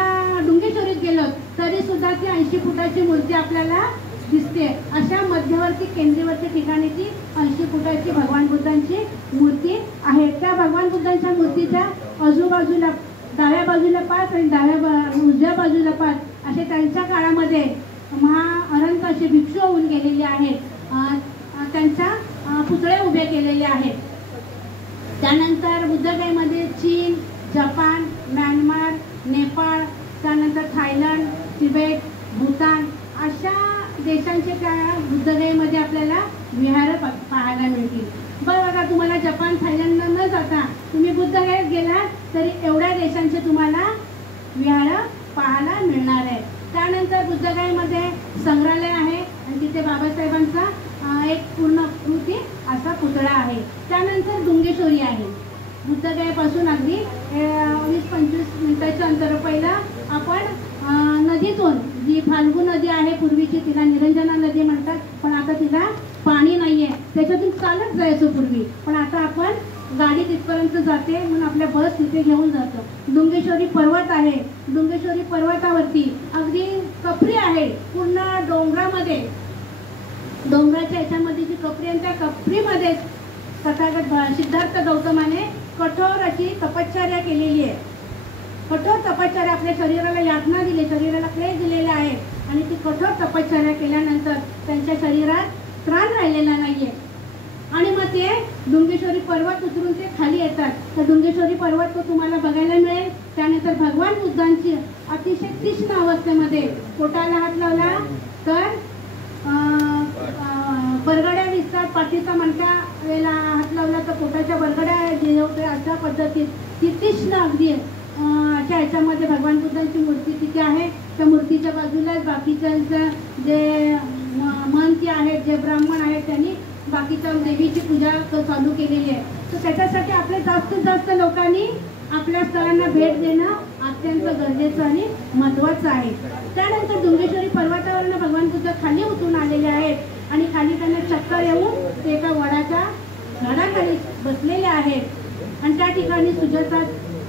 डुंगेश्वरीत गेलो तरी सुद्धा ती 80 फुटाची मूर्ती आपल्याला दिसते. अशा मध्यवर्ती केंद्रवर्ती ठिकाणी ती 80 फुटाची भगवान बुद्धांची मूर्ती आहे. त्या भगवान बुद्धांच्या मूर्तीच्या आजूबाजूला डाव्या बाजूला 5 आणि उजव्या बाजूला 5 असे त्यांच्या काळामध्ये अनंत असे भिक्षू होऊन गेलेले आहेत. त्यांच्या पुतळे उभे केलेले आहेत. त्यानंतर बुद्धगयेमध्ये चीन, जपान, म्यानमार, नेपाळ, त्यानंतर थायलंड, तिबेट, भूतान अशा देशांचे त्या बुद्धगयेमध्ये आपल्याला विहार पाहायला मिळतील. बघा, तुम्हाला जपान, थायलंड न जाता तुम्ही बुद्धगयेत गेला तरी एवढ्या देशांचे तुम्हाला विहार पाहायला मिळणार आहे. त्यानंतर बुद्धगयेमध्ये संग्रहालय आहे आणि तिथे बाबासाहेबांचा एक पूर्णाकृती असा पुतळा आहे. त्यानंतर डुंगेश्वरी आहे. बुद्धगयेपासून अगदी 20-25 मिनिटाच्या अंतर. पहिला आपण नदीतून जी फाल्गू नदी आहे पूर्वीची, तिला निरंजना नदी म्हणतात, पण आता तिला पाणी नाहीये, त्याच्यातून चालत जायचो पूर्वी, पण आता आपण गाडी तिथपर्यंत जाते म्हणून आपल्या बस तिथे घेऊन जातो. डुंगेश्वरी पर्वत आहे. डुंगेश्वरी पर्वतावरती अगदी कपरी आहे, पूर्ण डोंगरामध्ये, डोंगराच्या याच्यामध्ये जी कपरी आहे त्या कपरीमध्ये तथागत सिद्धार्थ गौतमाने कठोर अशी तपश्चर्या केलेली आहे. कठोर तपश्चर्या, आपल्या शरीराला यातना दिली, शरीराला क्लेश दिलेले आहे आणि ती कठोर तपश्चर्या केल्यानंतर त्यांच्या शरीरात त्राण राहिलेला नाहीये. आणि मग ते डुंगेश्वरी पर्वत उतरून ते खाली येतात. तर डुंगेश्वरी पर्वत तो तुम्हाला बघायला मिळेल. त्यानंतर भगवान बुद्धांची अतिशय तीक्ष्ण अवस्थेमध्ये पोटाला हात लावला तर बरगड्या दिसतात, पाठीचा मणका वेळेला हात लावला तर पोटाच्या बरगड्या जिरवते. अशा पद्धतीत ती तीक्ष्ण अगदी अशा ह्याच्यामध्ये भगवान बुद्धांची मूर्ती तिथे आहे. त्या मूर्तीच्या बाजूलाच बाकीच्यांचं जे महंती आहेत, जे ब्राह्मण आहेत, त्यांनी बाकीच्या देवीची पूजा चालू केलेली आहे. तर त्याच्यासाठी आपले जास्तीत जास्त लोकांनी आपल्या स्थळांना भेट देणं अत्यंत गरजेचं आणि महत्त्वाचं आहे. त्यानंतर डुंगेश्वरी पर्वतावरनं भगवान बुद्ध खाली उतरून आलेले आहेत आणि खाली त्यांना चक्कर येऊन ते एका वडाच्या झाडाखाली बसलेले आहेत. आणि त्या ठिकाणी सुजाता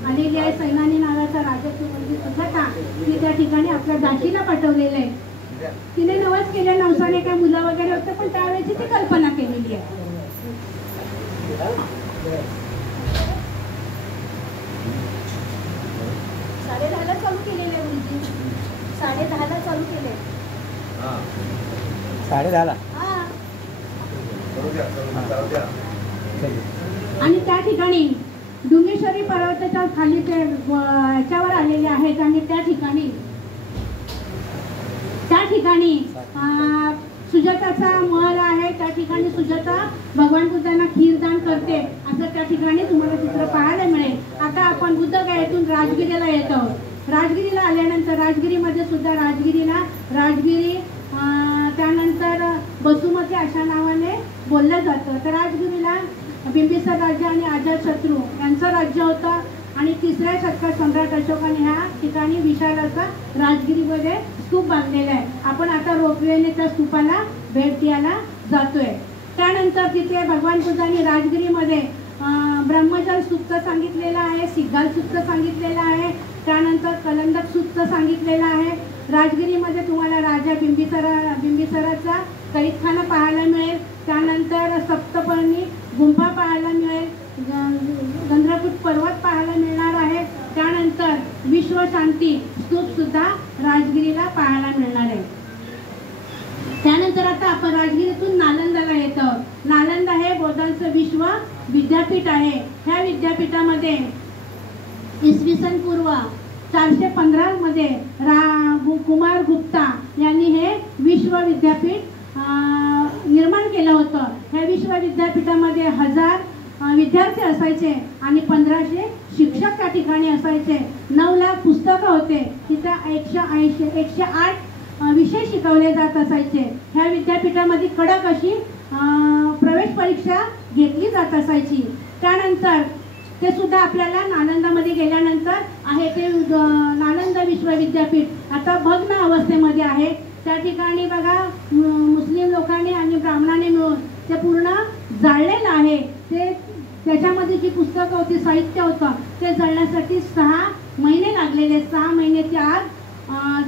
आलेली आहे. सैनानी नावाचा राजकीय मुलगी सुजाता, ती त्या ठिकाणी आपल्या दासीला पाठवलेलं आहे. तिने नवस केल्या, नवसाने काय मुलं वगैरे होतं, पण त्यावेळेची ती कल्पना केलेली आहे. 10:30ला चालू केलेले मुलगी, 10:30ला चालू केले. 10:30ला आणि त्या ठिकाणी डुंगेश्वरी पर्वताच्या खाली ते याच्यावर आलेले आहेत. आणि त्या ठिकाणी सुजाताचा महल आहे. त्या ठिकाणी सुजाता भगवान बुद्धांना खीरदान करते, असं त्या ठिकाणी तुम्हाला चित्र पाहायला मिळेल. आता आपण बुद्धगयेतून राजगिरीला येत आहोत. राजगिरीला आल्यानंतर राजगिरीमध्ये सुद्धा राजगिरी त्यानंतर बसुमती अशा नावाने बोललं जातं. तर राजगिरीला बिंबिसार राज्य आणि अजातशत्रू यांचं राज्य होतं. आणि 3ऱ्या शतकात सम्राट अशोकाने ह्या ठिकाणी विशाल असा राजगिरीमध्ये स्तूप बांधलेला आहे. आपण आता रोपवेने त्या स्तूपाला भेट द्यायला जातोय. त्यानंतर तिथे भगवान बुद्धांनी राजगिरीमध्ये ब्रह्मजल सूक्त सांगितलेलं आहे, सिग्गाल सूक्त सांगितलेलं आहे, त्यानंतर कलंदक सूक्त सांगितलेलं आहे. राजगिरीमध्ये तुम्हाला राजा बिंबिसाराचा कैदखाना पाहायला मिळेल. त्यानंतर सप्तपर्णी गुंफा पाहायला मिळेल, गंधर्वपूट पर्वत पाहायला मिळणार आहे. त्यानंतर विश्वशांती स्तूप सुद्धा राजगिरीला पाहायला मिळणार आहे. त्यानंतर आता आपण राजगिरीतून नालंदाला येतो. नालंदा हे बौद्धांचं विश्व विद्यापीठ आहे. ह्या विद्यापीठामध्ये इसवी सन पूर्व 415 मध्ये कुमार गुप्ता यांनी हे विश्व विद्यापीठ निर्माण केलं होतं. ह्या विश्व विद्यापीठामध्ये 1000 विद्यार्थी असायचे आणि 1500 शिक्षक त्या ठिकाणी असायचे. 9 लाख पुस्तकं होते. तिथं 108 विषय शिकवले जात असायचे. ह्या विद्यापीठामध्ये कडक अशी प्रवेश परीक्षा घेतली जात असायची. त्यानंतर ते सुद्धा आपल्याला नालंदामध्ये गेल्यानंतर आहे ते नालंदा विश्वविद्यापीठ आता भग्न अवस्थेमध्ये आहे. त्या ठिकाणी बघा मुस्लिम लोकांनी आणि ब्राह्मणांनी मिळून ते पूर्ण जाळलेलं आहे. ते त्याच्यामध्ये जी पुस्तकं होती, साहित्य होतं, ते जळण्यासाठी 6 महिने लागलेले. 6 महिने ती आग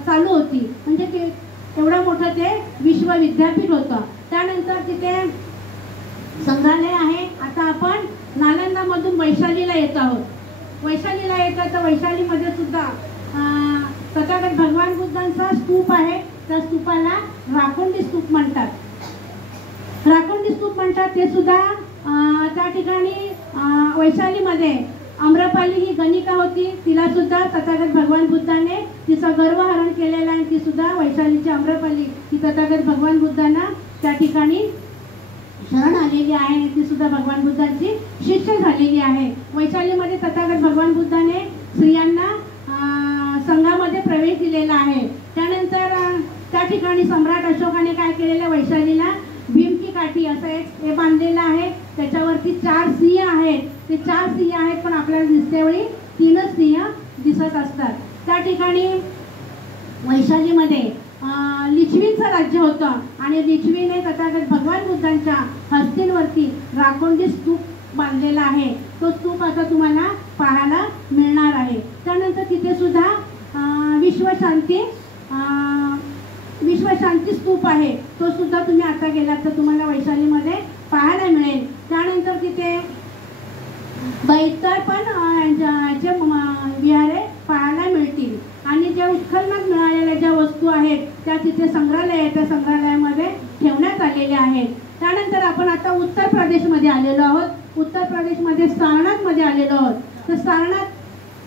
चालू होती. म्हणजे ते एवढं मोठं ते विश्वविद्यापीठ होतं. त्यानंतर तिथे संग्रहालय आहे. आता आपण नालंदामधून वैशालीला येत आहोत. वैशालीला येतं तर वैशालीमध्ये सुद्धा तथागत भगवान बुद्धांचा स्तूप आहे. त्या स्तूपाला राखोंडी स्तूप म्हणतात. राखोंडी स्तूप म्हणतात. ते सुद्धा त्या ठिकाणी वैशालीमध्ये आम्रपाली ही गणिका होती. तिला सुद्धा तथागत भगवान बुद्धाने तिचं गर्वहरण केलेलं आहे. ती सुद्धा वैशालीची आम्रपाली ही तथागत भगवान बुद्धांना त्या ठिकाणी शरण आलेली आहे. ती सुद्धा भगवान बुद्धांची शिष्य झालेली आहे. वैशालीमध्ये तथागत भगवान बुद्धाने स्त्रियांना संघामध्ये प्रवेश दिलेला आहे. त्यानंतर त्या ठिकाणी सम्राट अशोकाने काय केलेलं, वैशालीला भीम की काठी असं एक हे बांधलेलं आहे. त्याच्यावरती 4 सिंह आहेत. ते 4 सिंह आहेत, पण आपल्याला दिसतेवेळी 3च सिंह दिसत असतात. त्या ठिकाणी वैशालीमध्ये लिच्छवींचं राज्य होतं आणि लिच्छवीने तथागत भगवान बुद्धांच्या हस्तींवरती राखोंडी स्तूप बांधलेला आहे. तो स्तूप आता तुम्हाला पाहायला मिळणार आहे. त्यानंतर तिथे सुद्धा विश्वशांती स्तूप आहे. तो सुद्धा तुम्ही आता गेलात तर तुम्हाला वैशालीमध्ये पाहायला मिळेल. त्यानंतर तिथे बैतर पण याचे विहारे पाहायला मिळतील. आणि ज्या उत्खननात मिळालेल्या ज्या वस्तू आहेत त्या तिथे संग्रहालय आहे. त्या संग्रहालयामध्ये ठेवण्यात आलेल्या आहेत. त्यानंतर आपण आता उत्तर प्रदेशमध्ये आलेलो आहोत. उत्तर प्रदेशमध्ये सारनाथमध्ये आलेलो आहोत. तर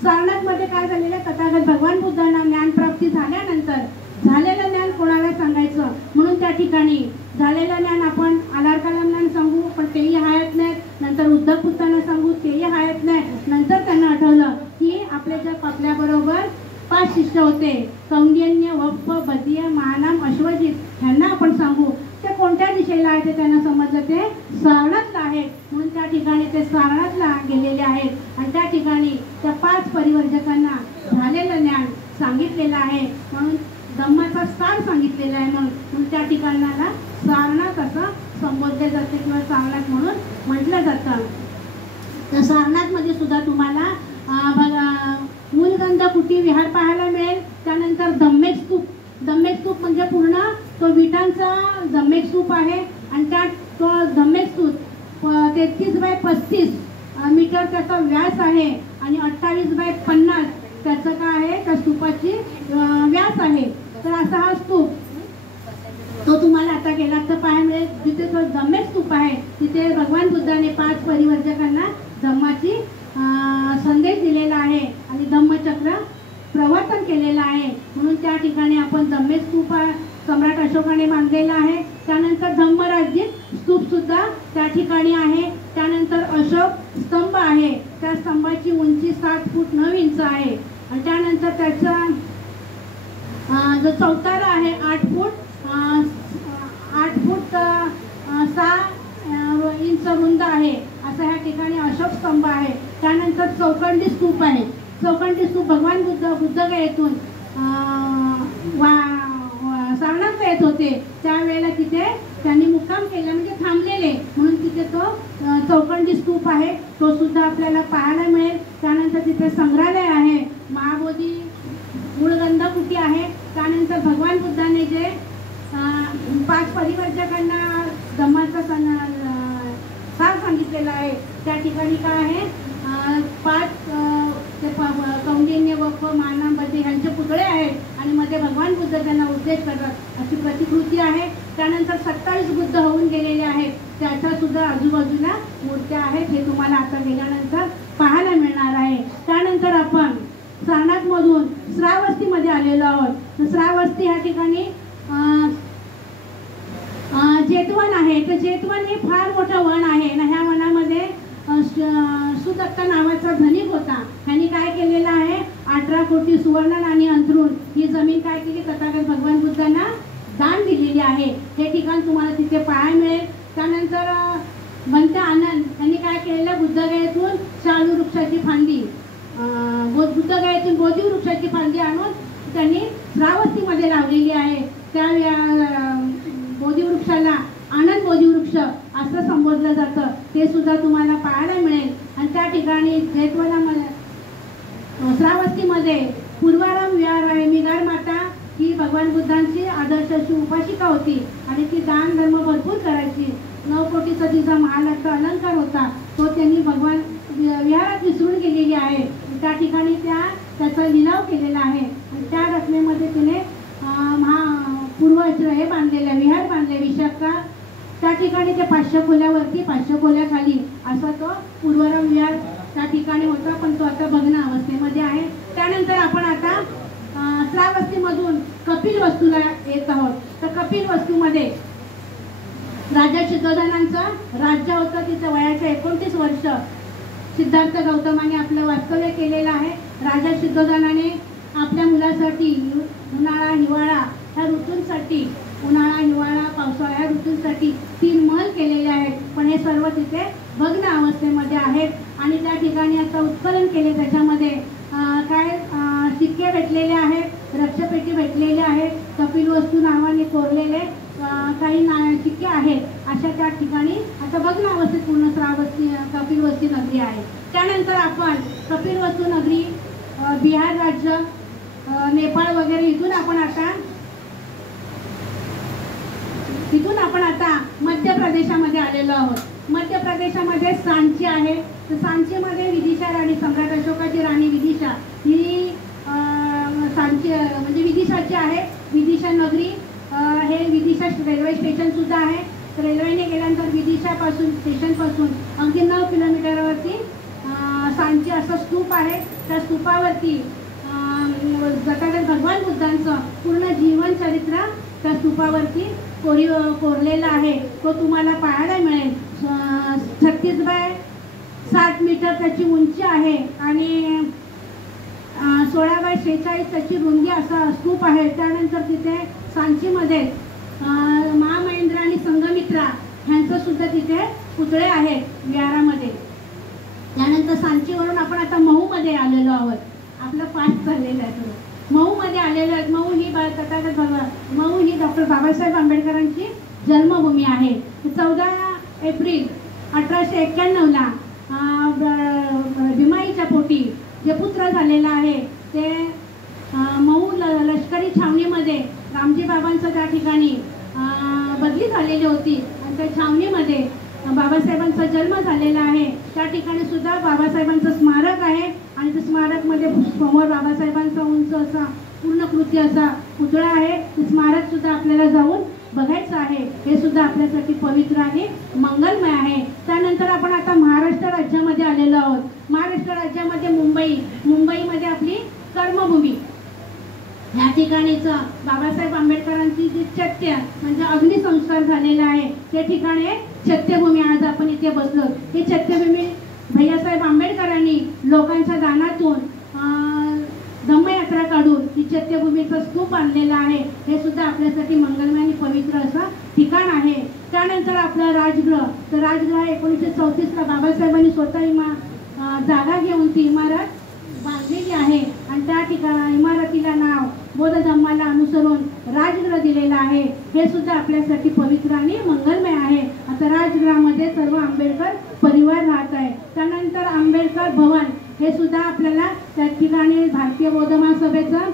सारनाथमध्ये काय झालेलं, तथागत भगवान बुद्धांना ज्ञानप्राप्ती झाल्यानंतर झालेलं ज्ञान कोणाला सांगायचं म्हणून त्या ठिकाणी झालेलं ज्ञान आपण आधार कलांना सांगू, पण तेही हायत नाहीत. नंतर उद्धव पुत्रांना सांगू, तेही हायत नाही. नंतर त्यांना आठवलं की आपल्याबरोबर 5 शिष्य होते, कौंडिन्य, वप्प, बदिय, महानाम, अश्वजित, ह्यांना आपण सांगू. ते कोणत्या दिशेला आहे ते त्यांना समजलं, ते सारनाथला आहे. म्हणून त्या ठिकाणी ते सारनाथला गेलेले आहेत आणि त्या ठिकाणी त्या 5 परिवर्जकांना झालेलं ज्ञान सांगितलेलं आहे. म्हणून धम्माचा सार सांगितलेला आहे. म्हणून त्या ठिकाणाला सारनाथ असं संबोधले जाते किंवा सारनाथ म्हणून म्हटलं जातं. तर सारनाथमध्ये सुद्धा तुम्हाला मूलगंध कुटी विहार पाहायला मिळेल. त्यानंतर धम्मेक स्तूप म्हणजे पूर्ण तो विटांचा धम्मेक स्तूप आहे आणि त्या तो धम्मेक स्तूप 33 बाय 35 मीटर त्याचा व्यास आहे आणि 28 बाय 50 त्याचं काय आहे, त्या स्तूपाची व्यास आहे. तर असा हा स्तूप तो तुम्हाला आता गेलात तर पाहायला मिळेल. जिथे तो धम्मेक स्तूप आहे तिथे भगवान बुद्धाने 5 परिवर्जकांना धम्माची संदेश दिलेला आहे आणि धम्मचक्र प्रवर्तन केलेलं आहे. म्हणून त्या ठिकाणी आपण धम्मेक स्तूप सम्राट अशोकाने बांधलेला आहे. त्यानंतर धम्मराज्य स्तूप सुद्धा त्या ठिकाणी आहे. त्यानंतर अशोक स्तंभ आहे. त्या स्तंभाची उंची 7 फूट 9 इंच आहे आणि त्यानंतर त्याचा जो चौतारा आहे 8 फूट 6 इंच रुंद आहे. असं ह्या ठिकाणी अशोक स्तंभ आहे. त्यानंतर चौखंडी स्तूप आहे. चौखंडी स्तूप भगवान बुद्ध येथून सारनाथला येत होते त्यावेळेला तिथे त्यांनी मुक्काम केला, म्हणजे थांबलेले, म्हणून तिथे तो चौखंडी स्तूप आहे. तो सुद्धा आपल्याला पाहायला मिळेल. त्यानंतर तिथे संग्रहालय आहे. महाबोधी मूळगंध कुटी आहे. त्यानंतर भगवान बुद्धाने जे 5 परिवर्जकांना धम्माचा सार सांगितलेला आहे त्या ठिकाणी काय आहे, 5 ते कौंडिन्य वक्फ मानांबद्दे ह्यांचे पुतळे आहेत आणि मध्ये भगवान बुद्ध त्यांना उद्देश करतात अशी प्रतिकृती आहे. त्यानंतर 27 बुद्ध होऊन गेलेले आहेत, त्याच्या सुद्धा आजूबाजूला मूर्त्या आहेत. हे तुम्हाला आता गेल्यानंतर पाहायला मिळणार आहे. त्यानंतर आपण सारनाथमधून श्रावस्तीमध्ये आलेलो आहोत. तर श्रावस्ती ह्या ठिकाणी जेतवन आहे. तर जेतवन हे फार मोठं वन आहे ना. ह्या वनामध्ये सुदत्त नावाचा धनिक होता. त्यांनी काय केलेलं आहे, 18 कोटी सुवर्ण नाणी अंतरून ही जमीन काय केली, तथागत भगवान बुद्धांना दान दिलेली आहे. हे ठिकाण तुम्हाला तिथे पाहायला मिळेल. त्यानंतर भंत आनंद यांनी काय केलेलं, बुद्धगयेतून शालू वृक्षाची फांदी बुद्धगयेतून बोधी वृक्षाची फांदी आणून त्यांनी श्रावस्तीमध्ये लावलेली आहे. त्या बोधी वृक्षाला आनंद बोधी वृक्ष असं संबोधलं जातं. ते सुद्धा तुम्हाला पाहायला मिळेल. आणि त्या ठिकाणी जेतवनामध्ये श्रावस्तीमध्ये पूर्वाराम विहार आहे. मिगार माता ही भगवान बुद्धांची आदर्श अशी उपासिका होती आणि ती दान धर्म भरपूर करायची. 9 कोटी सतीचा महालाचा अलंकार होता, तो त्यांनी भगवान विहारात विसरून गेलेली आहे. त्या ठिकाणी त्याचा लिलाव केलेला आहे आणि त्या रकमेमध्ये तिने पूर्व हे बांधलेलं विहार बांधले विशाखा. त्या ठिकाणी ते 500 खोल्यावरती 500 खोल्याखाली असा तो पूर्वराम विहार त्या ठिकाणी होता, पण तो आता भग्न अवस्थेमध्ये आहे. त्यानंतर आपण आता श्रावस्तीमधून कपिल वस्तूला येत आहोत. तर कपिल वस्तूमध्ये राजा सिद्धोधनांचं राज्य होतं. तिचं वयाच्या 29 वर्ष सिद्धार्थ गौतमाने आपलं वास्तव्य केलेलं आहे. राजा सिद्धोधनाने आपल्या मुलासाठी उन्हाळा हिवाळा ह्या ऋतूंसाठी उन्हाळा हिवाळा पावसाळा ह्या ऋतूंसाठी 3 महल केलेले आहेत, पण हे सर्व तिथे भग्न अवस्थेमध्ये आहेत. आणि त्या ठिकाणी आता उत्खनन केले, त्याच्यामध्ये काय सिक्के भेटलेले आहेत, रक्षपेटी भेटलेले आहेत, कपिल वस्तू नावाने कोरलेले काही सिक्के आहेत. अशा त्या ठिकाणी आता भग्न अवस्थेत पूर्ण श्रावस्ती कपिलवस्ती नगरी आहे. त्यानंतर आपण कपिलवस्तू नगरी, बिहार राज्य, नेपाळ वगैरे इथून आपण आता मध्य प्रदेशामध्ये आलेलो आहोत. मध्य प्रदेशामध्ये सांची आहे. तर सांचीमध्ये विदिशा राणी, सम्राट अशोकाची राणी विदिशा ही सांची म्हणजे विदिशाची आहे. विदिशा नगरी हे विदिशा रेल्वे स्टेशन सुद्धा आहे. तर रेल्वेने गेल्यानंतर विदिशापासून स्टेशनपासून अगदी 9 किलोमीटरवरती सांची असं स्तूप आहे. त्या स्तूपावरती भगवान बुद्धांचं पूर्ण जीवन चरित्र त्या स्तूपावरती कोरलेला आहे. तो तुम्हाला पाहायला मिळेल. 36 बाय 60 मीटर त्याची उंची आहे आणि 16 बाय 46 त्याची रुंदी असा स्तूप आहे. त्यानंतर तिथे सांचीमध्ये महामहेंद्र आणि संघमित्रा ह्यांचं सुद्धा तिथे पुतळे आहेत विहारामध्ये. त्यानंतर सांचीवरून आपण आता महूमध्ये आलेलो आहोत. आपलं फास्ट चाललेलं आहे. महूमध्ये आलेलो आहेत. महू ही महू ही डॉक्टर बाबासाहेब आंबेडकरांची जन्मभूमी आहे. 14 एप्रिल 1891ला भीमाईच्या पोटी जे पुत्र झालेलं आहे ते महू लष्करी छावणीमध्ये रामजी बाबांचं त्या ठिकाणी बदली झालेली होती आणि त्या छावणीमध्ये बाबासाहेबांचा जन्म झालेला आहे. त्या ठिकाणी सुद्धा बाबासाहेबांचं स्मारक आहे आणि त्या स्मारकमध्ये समोर बाबासाहेबांचा उंच असा पूर्णकृती असा पुतळा आहे. ते स्मारक सुद्धा आपल्याला जाऊन बघायचं आहे. हे सुद्धा आपल्यासाठी पवित्र आणि मंगलमय आहे. त्यानंतर आपण आता महाराष्ट्र राज्यामध्ये आलेलो आहोत. महाराष्ट्र राज्यामध्ये मुंबईमध्ये आपली कर्मभूमी या ठिकाणीचं बाबासाहेब आंबेडकरांची जी चैत्य म्हणजे अग्निसंस्कार झालेला आहे ते ठिकाणी चैत्यभूमी. आज आपण इथे बसलो. ही चैत्यभूमी भैयासाहेब आंबेडकरांनी लोकांच्या दानातून धम्मयात्रा काढून ही चैत्यभूमीचं स्तूप आणलेलं आहे. हे सुद्धा आपल्यासाठी मंगलमय आणि पवित्र असं ठिकाण आहे. त्यानंतर आपलं राजगृह. तर राजगृह 1934ला बाबासाहेबांनी स्वतः जागा घेऊन ती इमारत बांधलेली आहे आणि त्या ठिकाणी इमारतीला नाव बौद्ध धम्माला अनुसरून राजगृह दिलेलं आहे. हे सुद्धा आपल्यासाठी पवित्र आणि मंगलमय आहे. आता राजगृहामध्ये सर्व आंबेडकर परिवार राहत आहे. त्यानंतर आंबेडकर भवन हे सुद्धा आपल्याला त्या ठिकाणी भारतीय बौद्ध महासभेचं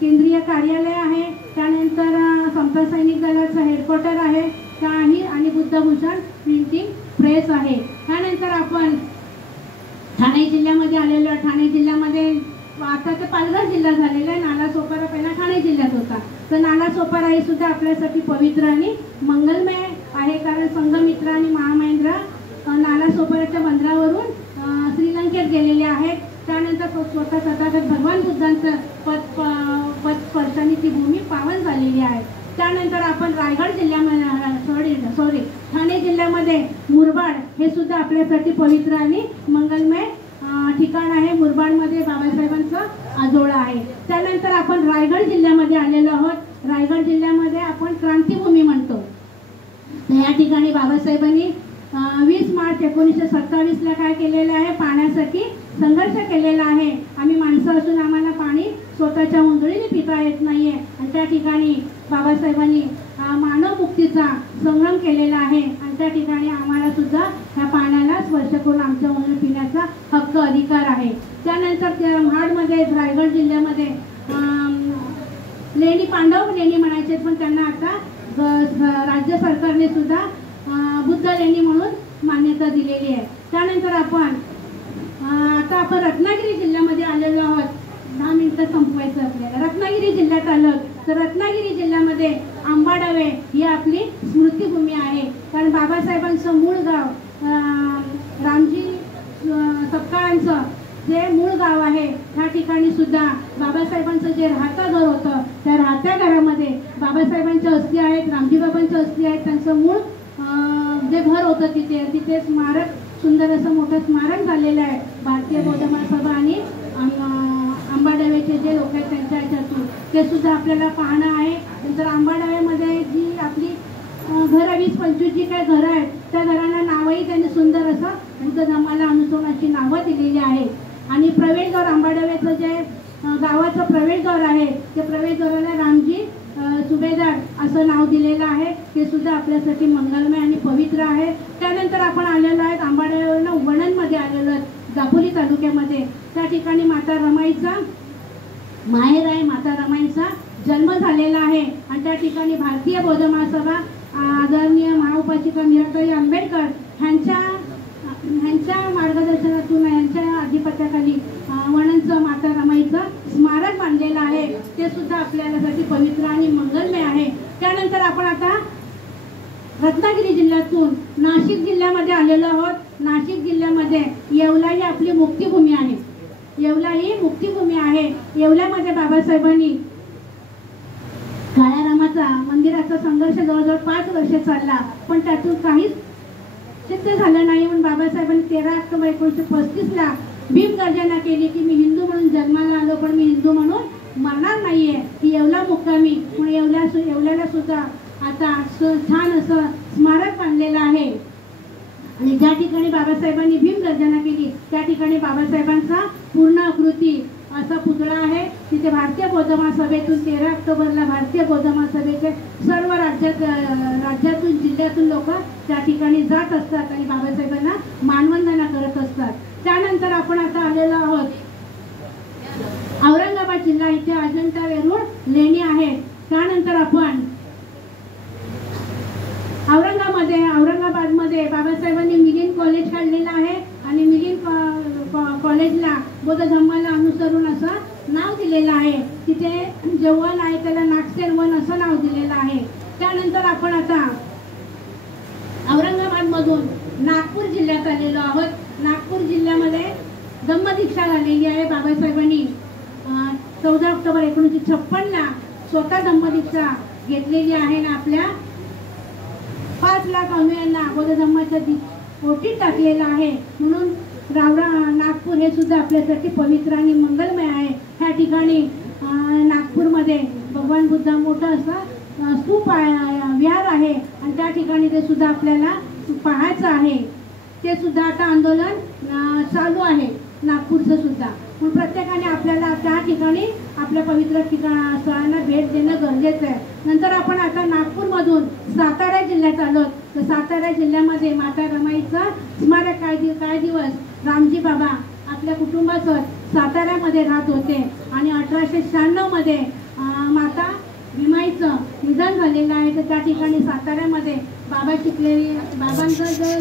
केंद्रीय कार्यालय आहे. त्यानंतर संत सैनिक दलाचं हेडक्वार्टर आहे आणि बुद्धभूषण प्रिंटिंग प्रेस आहे. त्यानंतर आपण ठाणे जिल्ह्यामध्ये आलेलो. ठाणे जिल्ह्यामध्ये आता तर पालघर जिल्हा झालेला आहे. नालासोपारा पहिला ठाणे जिल्ह्यात होता. तर नालासोपारा हे सुद्धा आपल्यासाठी पवित्र आणि मंगलमय आहे, कारण संघमित्रा आणि महामहेंद्र नालासोपाराच्या बंदरावरून श्रीलंकेत गेलेले आहेत. त्यानंतर स्वतः तथागत भगवान बुद्धांचं पदस्पर्शाने ती भूमी पावन झालेली आहे. त्यानंतर आपण रायगड जिल्ह्यामध्ये ठाणे जिल्ह्यामध्ये मुरबाड हे सुद्धा आपल्यासाठी पवित्र आणि मंगलमय ठिकाण आहे. मुरबाडमध्ये बाबासाहेबांचं आजोळा आहे. त्यानंतर आपण रायगड जिल्ह्यामध्ये आलेलो आहोत. रायगड जिल्ह्यामध्ये आपण क्रांतिभूमी म्हणतो. तर या ठिकाणी बाबासाहेबांनी 20 मार्च 1927ला काय केलेलं आहे, पाण्यासाठी संघर्ष केलेला आहे. आम्ही माणसं असून आम्हाला पाणी स्वतःच्या उंजळीने पिता येत नाहीये, आणि त्या ठिकाणी बाबासाहेबांनी मानव मुक्तीचा संग्राम केलेला आहे. आणि त्या ठिकाणी आम्हाला सुद्धा ह्या पाण्याला स्पर्श करून आमच्या उंजळी पिण्याचा हक्क अधिकार आहे. त्यानंतर महाडमध्ये रायगड जिल्ह्यामध्ये लेणी, पांडव लेणी म्हणायचे, पण त्यांना आता राज्य सरकारने सुद्धा बुद्ध लेणी म्हणून मान्यता दिलेली आहे. त्यानंतर आता आपण रत्नागिरी जिल्ह्यामध्ये आलेलो आहोत. 10 मिनिटं संपवायचं आपल्याला. रत्नागिरी जिल्ह्यात आलो तर रत्नागिरी जिल्ह्यामध्ये आंबाडवे ही आपली स्मृतिभूमी आहे. कारण बाबासाहेबांचं मूळ गाव रामजी सपकाळांचं जे मूळ गाव आहे, त्या ठिकाणी सुद्धा बाबासाहेबांचं जे राहतं घर होतं, त्या राहत्या घरामध्ये बाबासाहेबांच्या अस्थी आहेत, रामजीबाबांच्या अस्थी आहेत. त्यांचं मूळ जे घर होतं तिथे स्मारक, सुंदर असं मोठं स्मारक झालेलं आहे. भारतीय बौद्ध महासभा आणि आंबाडवेचे जे लोक आहेत त्यांच्या ह्याच्यातून ते सुद्धा आपल्याला पाहणं आहे. नंतर आंबाडवेमध्ये जी आपली घरं 20-25 जी काही घरं आहेत, त्या घरांना नावही त्यांनी सुंदर असं बुद्ध धम्माला अनुसरून अशी नावं दिलेली आहेत. आणि प्रवेशद्वार, आंबाडवेचं जे गावाचं प्रवेशद्वार आहे, ते प्रवेशद्वाराला रामजी सुभेदार असं नाव दिलेलं आहे. ते सुद्धा आपल्यासाठी मंगलमय आणि पवित्र आहे. त्यानंतर आपण आलेलो आहेत आंबाडवेला वणंदमध्ये आलेलो आहेत, दापोली तालुक्यामध्ये. त्या ठिकाणी माता रमाईचा माहेर आहे, माता रमाईचा जन्म झालेला आहे. आणि त्या ठिकाणी भारतीय बौद्ध महासभा आदरणीय महाउपासिका मीराताई आंबेडकर ह्यांच्या मार्गदर्शनातून, यांच्या अधिपत्याखाली वणंदचं माता रमाईचं स्मारक बांधलेलं आहे. ते सुद्धा आपल्यासाठी पवित्र आणि मंगलमय आहे. त्यानंतर आपण आता रत्नागिरी जिल्ह्यातून नाशिक जिल्ह्यामध्ये आलेलो आहोत. नाशिक जिल्ह्यामध्ये येवला ही आपली मुक्तिभूमी आहे. येवला ही मुक्तिभूमी आहे. येवल्यामध्ये बाबासाहेबांनी काळारामाचा मंदिराचा संघर्ष जवळजवळ 5 वर्ष चालला, पण त्यातून काहीच सिद्ध झालं नाही. म्हणून बाबासाहेबांनी 13 ऑक्टोबर 1935ला भीमगर्जना केली की मी हिंदू म्हणून जन्माला आलो, पण मी हिंदू म्हणून मरणार नाहीये. की येवला मुक्कामी म्हणून येवल्याला सुद्धा आता छान असं स्मारक बांधलेलं आहे. आणि ज्या ठिकाणी बाबासाहेबांनी भीमगर्जना केली त्या ठिकाणी बाबासाहेबांचा पूर्ण आकृती असा पुतळा आहे. तिथे भारतीय बौद्ध महासभेतून 13 ऑक्टोबरला भारतीय बौद्ध महासभेचे सर्व राज्यातून जिल्ह्यातून लोक त्या ठिकाणी जात असतात आणि बाबासाहेबांना मानवंदना करत असतात. त्यानंतर आपण आता आलेलो आहोत औरंगाबाद जिल्हा. इथे अजंठा वेरूळ लेणी आहेत. त्यानंतर आपण औरंगाबादमध्ये बाबासाहेबांनी मिलिंद कॉलेज काढलेलं आहे आणि मिलिंद कॉलेजला बौद्ध धम्माला अनुसरून असं नाव दिलेलं आहे. तिथे जे वन आहे त्याला नागसेन वन असं नाव दिलेलं आहे. त्यानंतर आपण आता औरंगाबादमधून नागपूर जिल्ह्यात आलेलो आहोत. नागपूर जिल्ह्यामध्ये धम्मदीक्षा झालेली आहे. बाबासाहेबांनी 14 ऑक्टोबर 1956ला स्वतः धम्मदीक्षा घेतलेली आहे ना आपल्या 5 लाख अनुयायांना बौद्ध धम्माच्या ओटीत टाकलेलं आहे. म्हणून नागपूर हे सुद्धा आपल्यासाठी पवित्र आणि मंगलमय आहे. ह्या ठिकाणी नागपूरमध्ये भगवान बुद्ध मोठं असं स्तूप विहार आहे आणि त्या ठिकाणी ते सुद्धा आपल्याला पाहायचं आहे. ते सुद्धा आता आंदोलन चालू आहे नागपूरचं सुद्धा. पण प्रत्येकाने आपल्याला त्या ठिकाणी आपल्या पवित्र स्थळांना भेट देणं गरजेचं आहे. नंतर आपण आता नागपूरमधून सातारा जिल्ह्यात आलो. तर सातारा जिल्ह्यामध्ये माता रमाईचं स्मारक काही दिवस रामजी बाबा आपल्या कुटुंबासोबत साताऱ्यामध्ये राहत होते आणि 1896 मध्ये माता भीमाईचं निधन झालेलं आहे. तर त्या ठिकाणी साताऱ्यामध्ये बाबांचा जो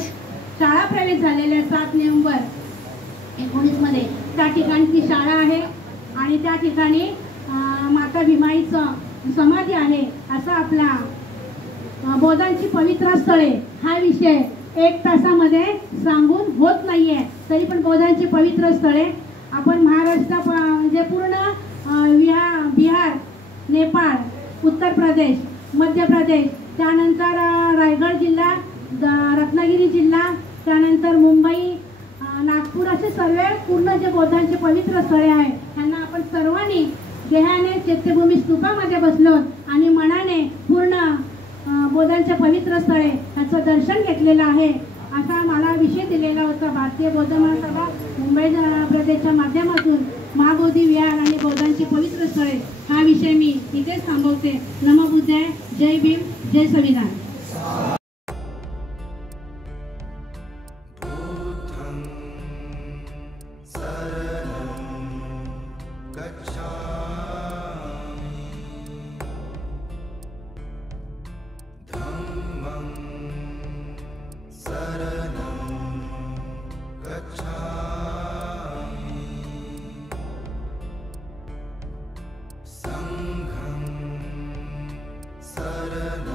शाळा प्रवेश झालेला आहे 7 नोव्हेंबर 19 मध्ये त्या ठिकाणी ती शाळा आहे आणि त्या ठिकाणी माता भीमाईचं समाधी आहे. असा आपला बौद्धांची पवित्र स्थळे हा विषय 1 तासामध्ये सांगून होत नाहीये. तरी पण बौद्धांची पवित्र स्थळे आपण महाराष्ट्र म्हणजे पूर्ण बिहार, नेपाळ, उत्तर प्रदेश, मध्य प्रदेश, त्यानंतर रायगड जिल्हा, रत्नागिरी जिल्हा, त्यानंतर मुंबई, नागपूर असे सर्व पूर्ण जे बौद्धांचे पवित्र स्थळे आहे त्यांना आपण सर्वांनी देहाने चैत्यभूमी स्तूपामध्ये बसलो आणि मनाने पूर्ण बौद्धांच्या पवित्र स्थळे याचं दर्शन घेतलेलं आहे. असा मला विषय दिलेला होता. भारतीय बौद्ध महासभा मुंबई प्रदेशच्या माध्यमातून महाबोधी विहार आणि बौद्धांची पवित्र स्थळे हा विषय मी इथेच थांबवते. नमो बुद्धाय. जय भीम, जय संविधान. शरणं